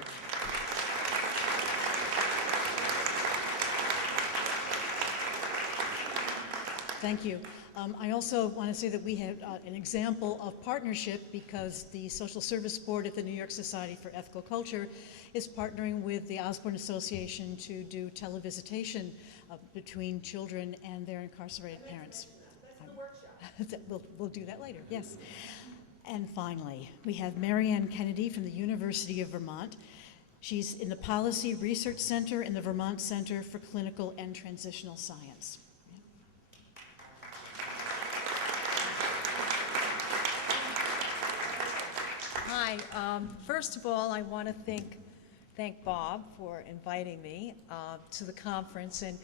Thank you. I also want to say that we have an example of partnership because the Social Service Board at the New York Society for Ethical Culture is partnering with the Osborne Association to do televisitation between children and their incarcerated parents. That's the workshop. We'll do that later, yes. And finally, we have Marianne Kennedy from the University of Vermont. She's in the Policy Research Center in the Vermont Center for Clinical and Transitional Science. Hi. First of all, I want to thank Bob for inviting me to the conference. And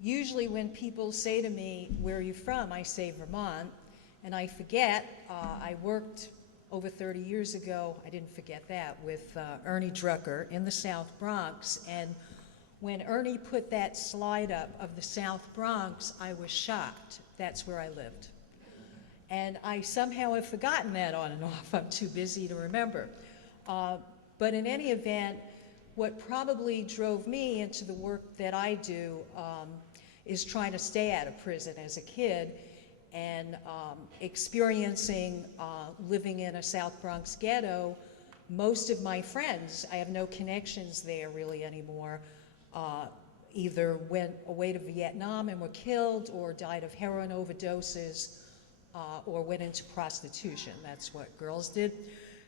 usually when people say to me, "Where are you from?" I say Vermont, and I forget. I worked over 30 years ago, I didn't forget that, with Ernie Drucker in the South Bronx. And when Ernie put that slide up of the South Bronx, I was shocked. That's where I lived. And I somehow have forgotten that on and off. I'm too busy to remember. But in any event, what probably drove me into the work that I do is trying to stay out of prison as a kid and experiencing living in a South Bronx ghetto. Most of my friends, I have no connections there really anymore, either went away to Vietnam and were killed or died of heroin overdoses, or went into prostitution. That's what girls did.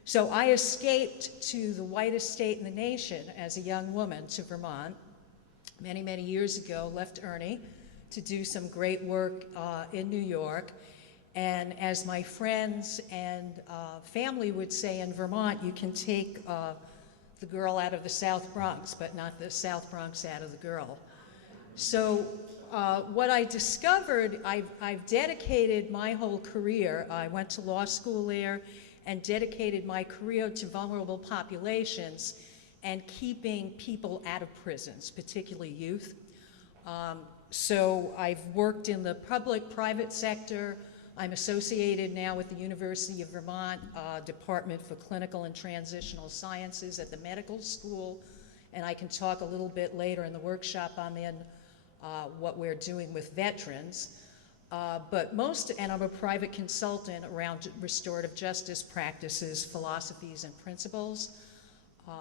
So I escaped to the whitest state in the nation as a young woman to Vermont many, many years ago, left Ernie to do some great work in New York. And as my friends and family would say in Vermont, you can take the girl out of the South Bronx, but not the South Bronx out of the girl. So what I discovered, I've dedicated my whole career. I went to law school there and dedicated my career to vulnerable populations and keeping people out of prisons, particularly youth. So I've worked in the public-private sector. I'm associated now with the University of Vermont Department for Clinical and Transitional Sciences at the medical school, and I can talk a little bit later in the workshop I'm in what we're doing with veterans. And I'm a private consultant around restorative justice practices, philosophies, and principles.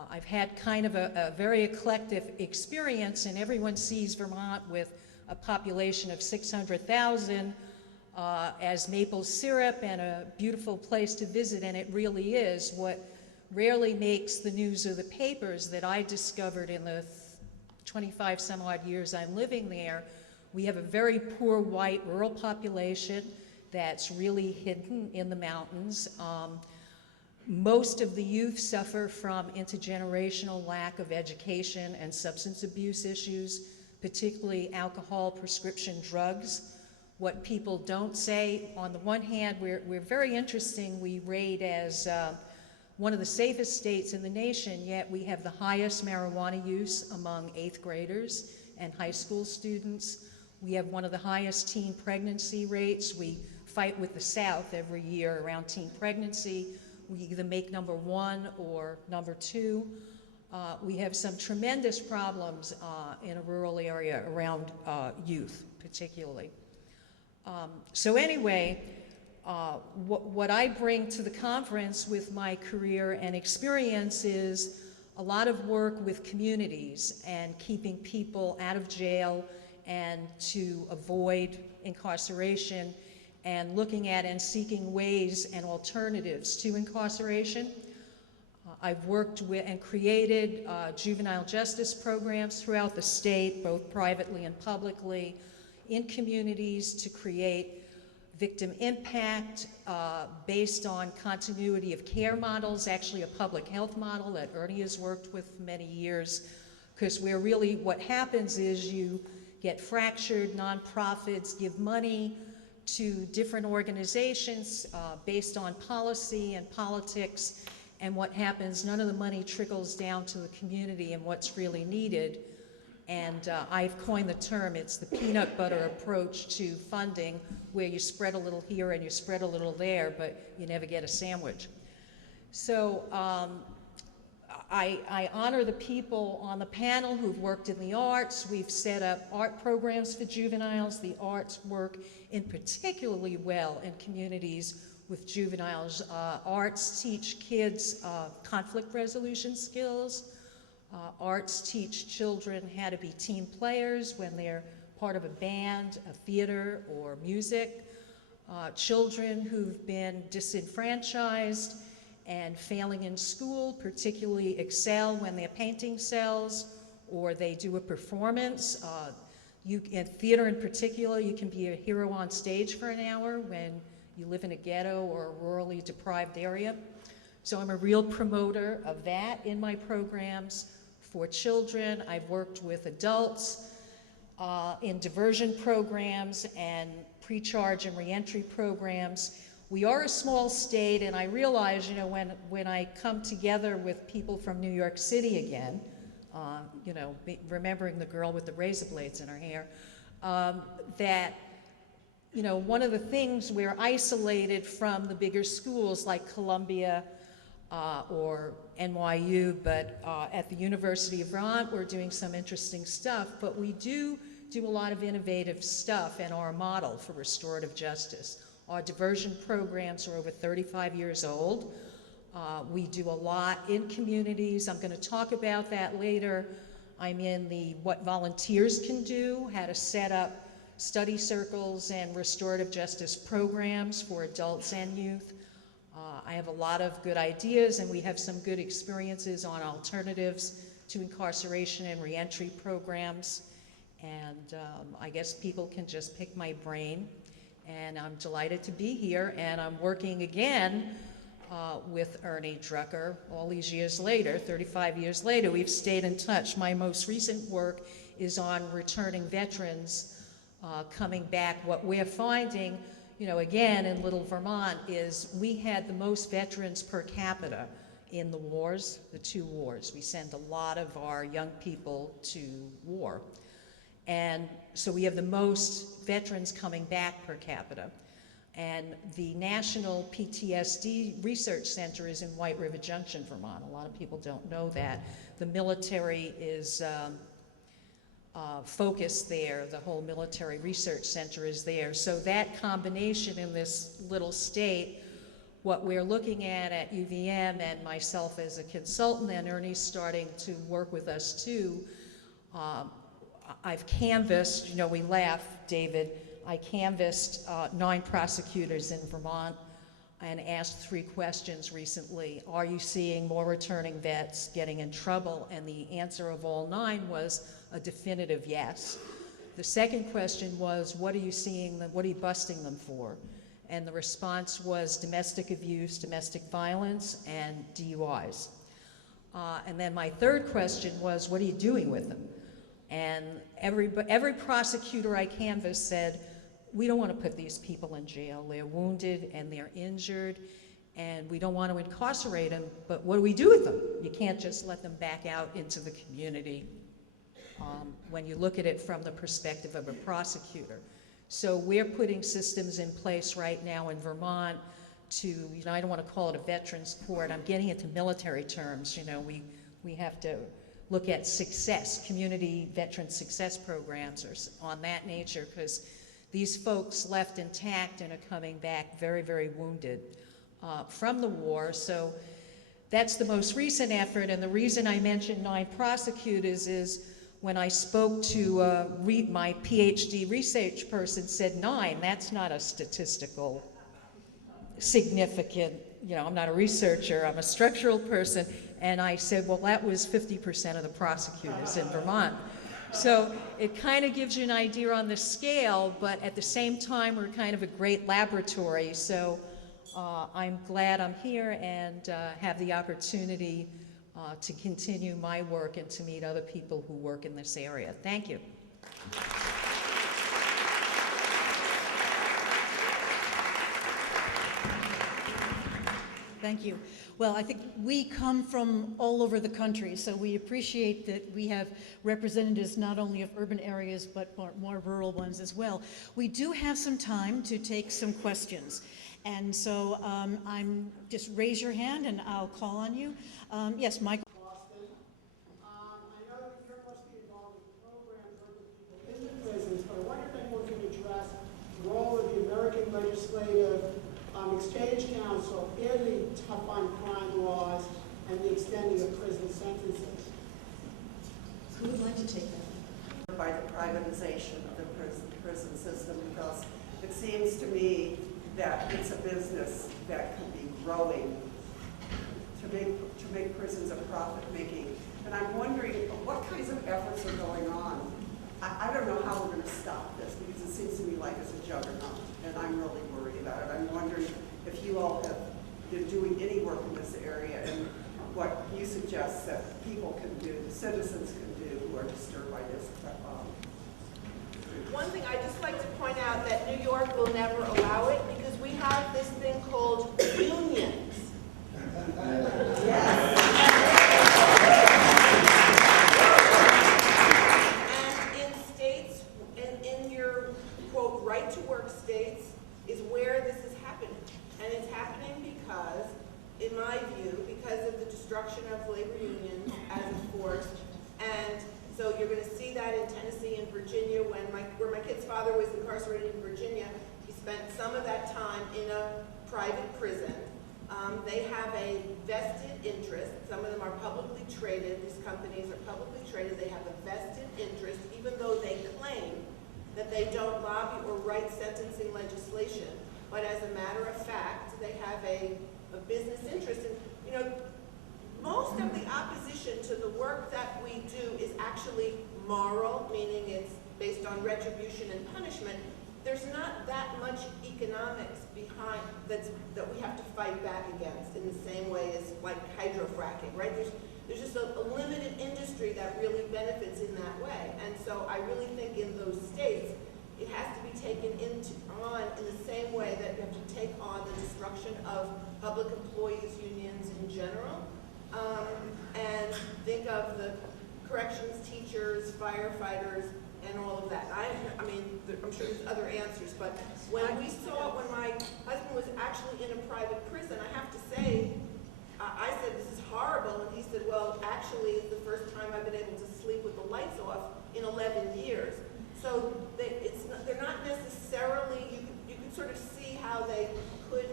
I've had kind of a very eclectic experience, and everyone sees Vermont with a population of 600,000 as maple syrup and a beautiful place to visit, and it really is. What rarely makes the news or the papers that I discovered in the 25 some odd years I'm living there, we have a very poor white rural population that's really hidden in the mountains. Most of the youth suffer from intergenerational lack of education and substance abuse issues, particularly alcohol, prescription drugs. What people don't say, on the one hand, we're very interesting. We rate as one of the safest states in the nation, yet we have the highest marijuana use among 8th graders and high school students. We have one of the highest teen pregnancy rates. We fight with the South every year around teen pregnancy. We either make number 1 or number 2. We have some tremendous problems in a rural area around youth, particularly. So anyway, what I bring to the conference with my career and experience is a lot of work with communities and keeping people out of jail and to avoid incarceration, and looking at and seeking ways and alternatives to incarceration. I've worked with and created juvenile justice programs throughout the state, both privately and publicly, in communities to create victim impact based on continuity of care models, actually a public health model that Ernie has worked with for many years, because where really what happens is you get fractured, nonprofits give money to different organizations based on policy and politics, and what happens, none of the money trickles down to the community and what's really needed. And I've coined the term, it's the peanut butter approach to funding, where you spread a little here and you spread a little there, but you never get a sandwich. So I honor the people on the panel who've worked in the arts. We've set up art programs for juveniles. The arts work in particularly well in communities with juveniles. Arts teach kids conflict resolution skills. Arts teach children how to be team players when they're part of a band, a theater, or music. Children who've been disenfranchised and failing in school particularly excel when they're painting cells or they do a performance. In theater in particular, you can be a hero on stage for an hour when you live in a ghetto or a rurally deprived area. So I'm a real promoter of that in my programs for children. I've worked with adults in diversion programs and pre-charge and reentry programs. We are a small state, and I realize, you know, when I come together with people from New York City again, you know, remembering the girl with the razor blades in her hair, that, you know, one of the things, we're isolated from the bigger schools like Columbia or NYU, but at the University of Vermont, we're doing some interesting stuff, but we do a lot of innovative stuff in our model for restorative justice. Our diversion programs are over 35 years old. We do a lot in communities. I'm going to talk about that later. I'm in the what volunteers can do, how to set up study circles and restorative justice programs for adults and youth. I have a lot of good ideas, and we have some good experiences on alternatives to incarceration and reentry programs. And I guess people can just pick my brain. And I'm delighted to be here, and I'm working again with Ernie Drucker all these years later, 35 years later. We've stayed in touch. My most recent work is on returning veterans coming back. What we're finding, you know, again in Little Vermont, is we had the most veterans per capita in the wars, the 2 wars. We send a lot of our young people to war. And so we have the most veterans coming back per capita. And the National PTSD Research Center is in White River Junction, Vermont. A lot of people don't know that. The military is focused there. The whole military research center is there. So that combination in this little state, what we're looking at UVM, and myself as a consultant, and Ernie's starting to work with us too, I've canvassed, you know, we laugh, David, I canvassed 9 prosecutors in Vermont. and asked 3 questions recently. Are you seeing more returning vets getting in trouble? And the answer of all 9 was a definitive yes. The second question was, what are you seeing them, what are you busting them for? And the response was domestic abuse, domestic violence, and DUIs. And then my third question was, what are you doing with them? And every prosecutor I canvassed said, we don't want to put these people in jail. They're wounded and they're injured, and we don't want to incarcerate them, but what do we do with them? You can't just let them back out into the community when you look at it from the perspective of a prosecutor. So we're putting systems in place right now in Vermont to, you know, I don't want to call it a veterans court. I'm getting into military terms. You know, we have to look at success, community veteran success programs or on that nature, because these folks left intact and are coming back very, very wounded from the war. So that's the most recent effort, and the reason I mentioned 9 prosecutors is when I spoke to my PhD research person said 9, that's not a statistical significant, you know, I'm not a researcher, I'm a structural person, and I said, well, that was 50% of the prosecutors in Vermont. So it kind of gives you an idea on the scale, but at the same time, we're kind of a great laboratory. So I'm glad I'm here and have the opportunity to continue my work and to meet other people who work in this area. Thank you. Thank you. Well, I think we come from all over the country, so we appreciate that we have representatives not only of urban areas but more rural ones as well. We do have some time to take some questions, and so I'm just raise your hand and I'll call on you. Yes, Michael. But I wonder if anyone can address the role of the American Legislative Exchange Council in the tough on crime laws and the extending of prison sentences. Who would like to take that? By the privatization of the prison system, because it seems to me that it's a business that could be growing to make prisons a profit-making. And I'm wondering what kinds of efforts are going on. I don't know how we're going to stop this, because it seems to me like it's a juggernaut, and I'm really worried about it. I'm wondering if you all have been doing any work in this area and what you suggest that people can do, the citizens can do who are disturbed by this. One thing I'd just like to point out that New York will never allow it because we have this thing called unions. Yes. And in states, in your, quote, right-to-work states is where this is happening. And it's happening because, in my view, because of the destruction of labor unions as enforced. And so you're going to see that in Tennessee and Virginia. Where my kid's father was incarcerated in Virginia, he spent some of that time in a private prison. They have a vested interest. Some of them are publicly traded. These companies are publicly traded. They have a vested interest, even though they claim that they don't lobby or write sentencing legislation. But as a matter of fact, they have a business interest. And, you know, most of the opposition to the work that we do is actually moral, meaning it's based on retribution and punishment. There's not that much economics behind that we have to fight back against in the same way as like hydrofracking, right? There's just a limited industry that really benefits in that way. And so I really think in those states, it has to be taken on in the same way that you have to take on the destruction of public employees unions in general. And think of the corrections teachers, firefighters, and all of that. I mean, I'm sure there's other answers, but when we saw it, when my husband was actually in a private prison, I have to say, I said, this is horrible, and he said, well, actually, it's the first time I've been able to sleep with the lights off in 11 years. So they're not necessarily, you can sort of see how they could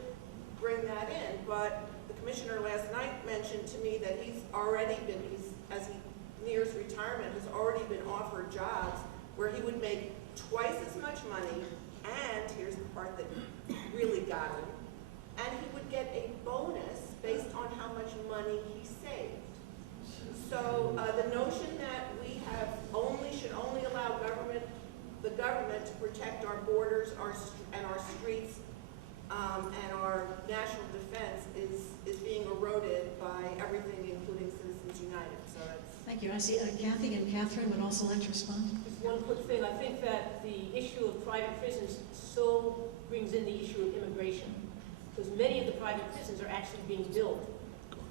bring that in, but the commissioner last night mentioned to me that he's already been, as he nears retirement, has already been offered jobs where he would make twice as much money, and here's the part that really got him, and he would our streets and our national defense is being eroded by everything, including Citizens United. So that's. Thank you. I see Kathy and Catherine would also like to respond. Just one quick thing. I think that the issue of private prisons so brings in the issue of immigration, because many of the private prisons are actually being built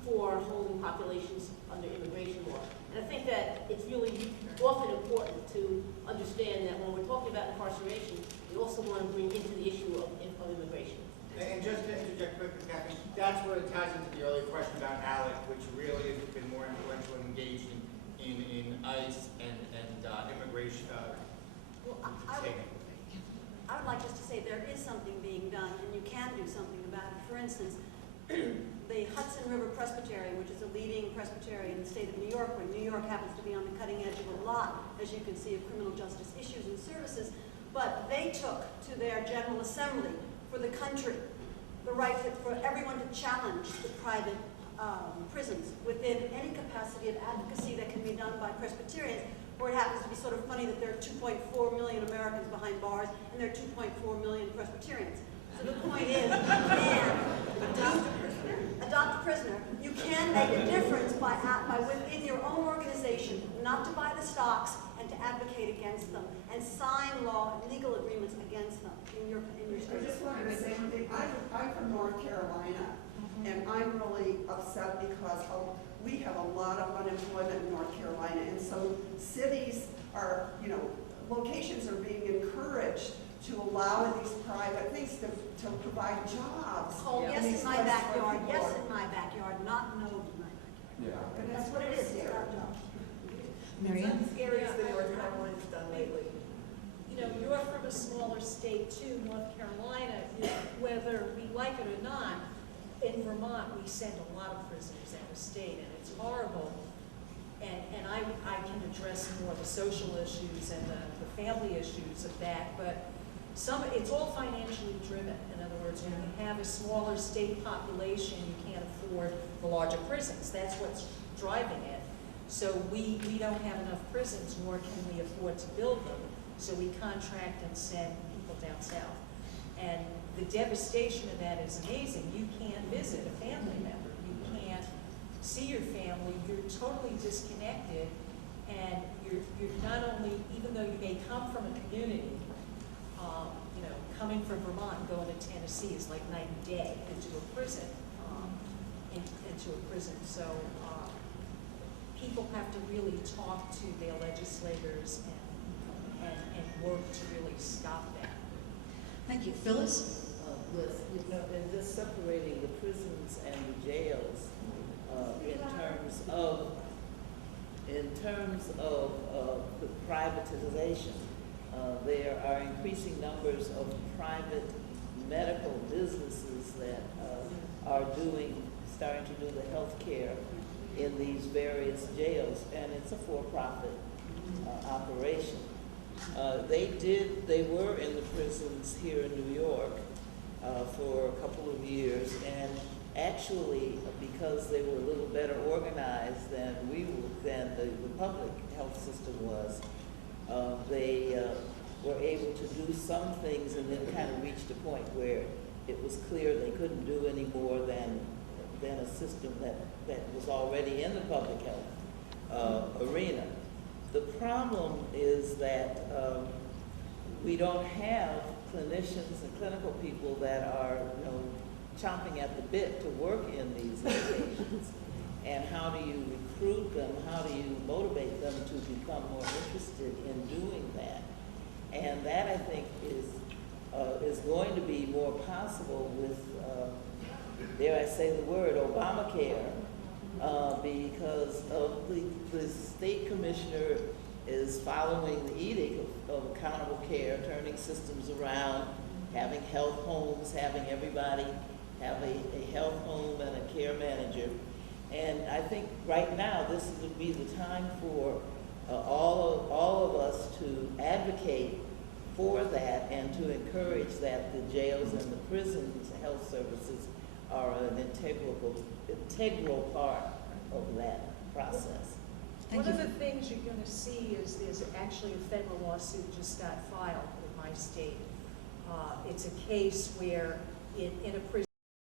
for holding populations under immigration law. And I think that it's really often important to understand that when we're talking about incarceration, we also want to bring into the issue of immigration. And just to interject quickly, Captain, that's where it ties into the earlier question about ALEC, which really has been more influential and engaged in ICE and immigration. Well, I would like just to say there is something being done, and you can do something about it. For instance, the Hudson River Presbytery, which is a leading presbytery in the state of New York, where New York happens to be on the cutting edge of a lot, as you can see, of criminal justice issues and services, but they took to their General Assembly for the country the right for everyone to challenge the private prisons within any capacity of advocacy that can be done by Presbyterians, or it happens to be sort of funny that there are 2.4 million Americans behind bars and there are 2.4 million Presbyterians. So the point is, you can adopt a prisoner. You can make a difference by within your own organization, not to buy the stocks and to advocate against them and sign law and legal agreements against them in your state. I just wanted to say one thing. I'm from North Carolina, and I'm really upset because we have a lot of unemployment in North Carolina, and so cities are, locations are being encouraged to allow these private things to provide jobs. Oh, yes, in my backyard. Yes, in my backyard. Not no in my backyard. Yeah. And that's what it is. It's about jobs. Marianne? It's the scariest thing North Carolina's done lately. You're from a smaller state too, North Carolina. Whether we like it or not, in Vermont we send a lot of prisoners out of state, and it's horrible. And I can address more of the social issues and the family issues of that, but it's all financially driven. In other words, when you have a smaller state population, you can't afford the larger prisons. That's what's driving it. So we don't have enough prisons, nor can we afford to build them. So we contract and send people down south. And the devastation of that is amazing. You can't visit a family member. You can't see your family. You're totally disconnected. And you're not only, even though you may come from a community, coming from Vermont and going to Tennessee is like night and day into a prison. So people have to really talk to their legislators and work to really stop that. Thank you. Phyllis? And just separating the prisons and the jails in terms of the privatization, there are increasing numbers of private medical businesses that are starting to do the health care in these various jails, and it's a for-profit operation. They were in the prisons here in New York for a couple of years, and actually, because they were a little better organized than the public health system was, they were able to do some things and then kind of reached a point where it was clear they couldn't do any more than a system that was already in the public health arena. The problem is that we don't have clinicians and clinical people that are chomping at the bit to work in these locations. And how do you recruit them? How do you motivate them to become more interested in doing that? And that, I think, is going to be more possible with, dare I say the word, Obamacare, because of the state commissioner is following the edict of accountable care, turning systems around, having health homes, having everybody have a health home and a care manager. And I think right now this would be the time for all of us to advocate for that and to encourage that the jails and the prisons health services are an integral part of that process. One of the things you're going to see is there's actually a federal lawsuit just got filed in my state It's a case where in a prison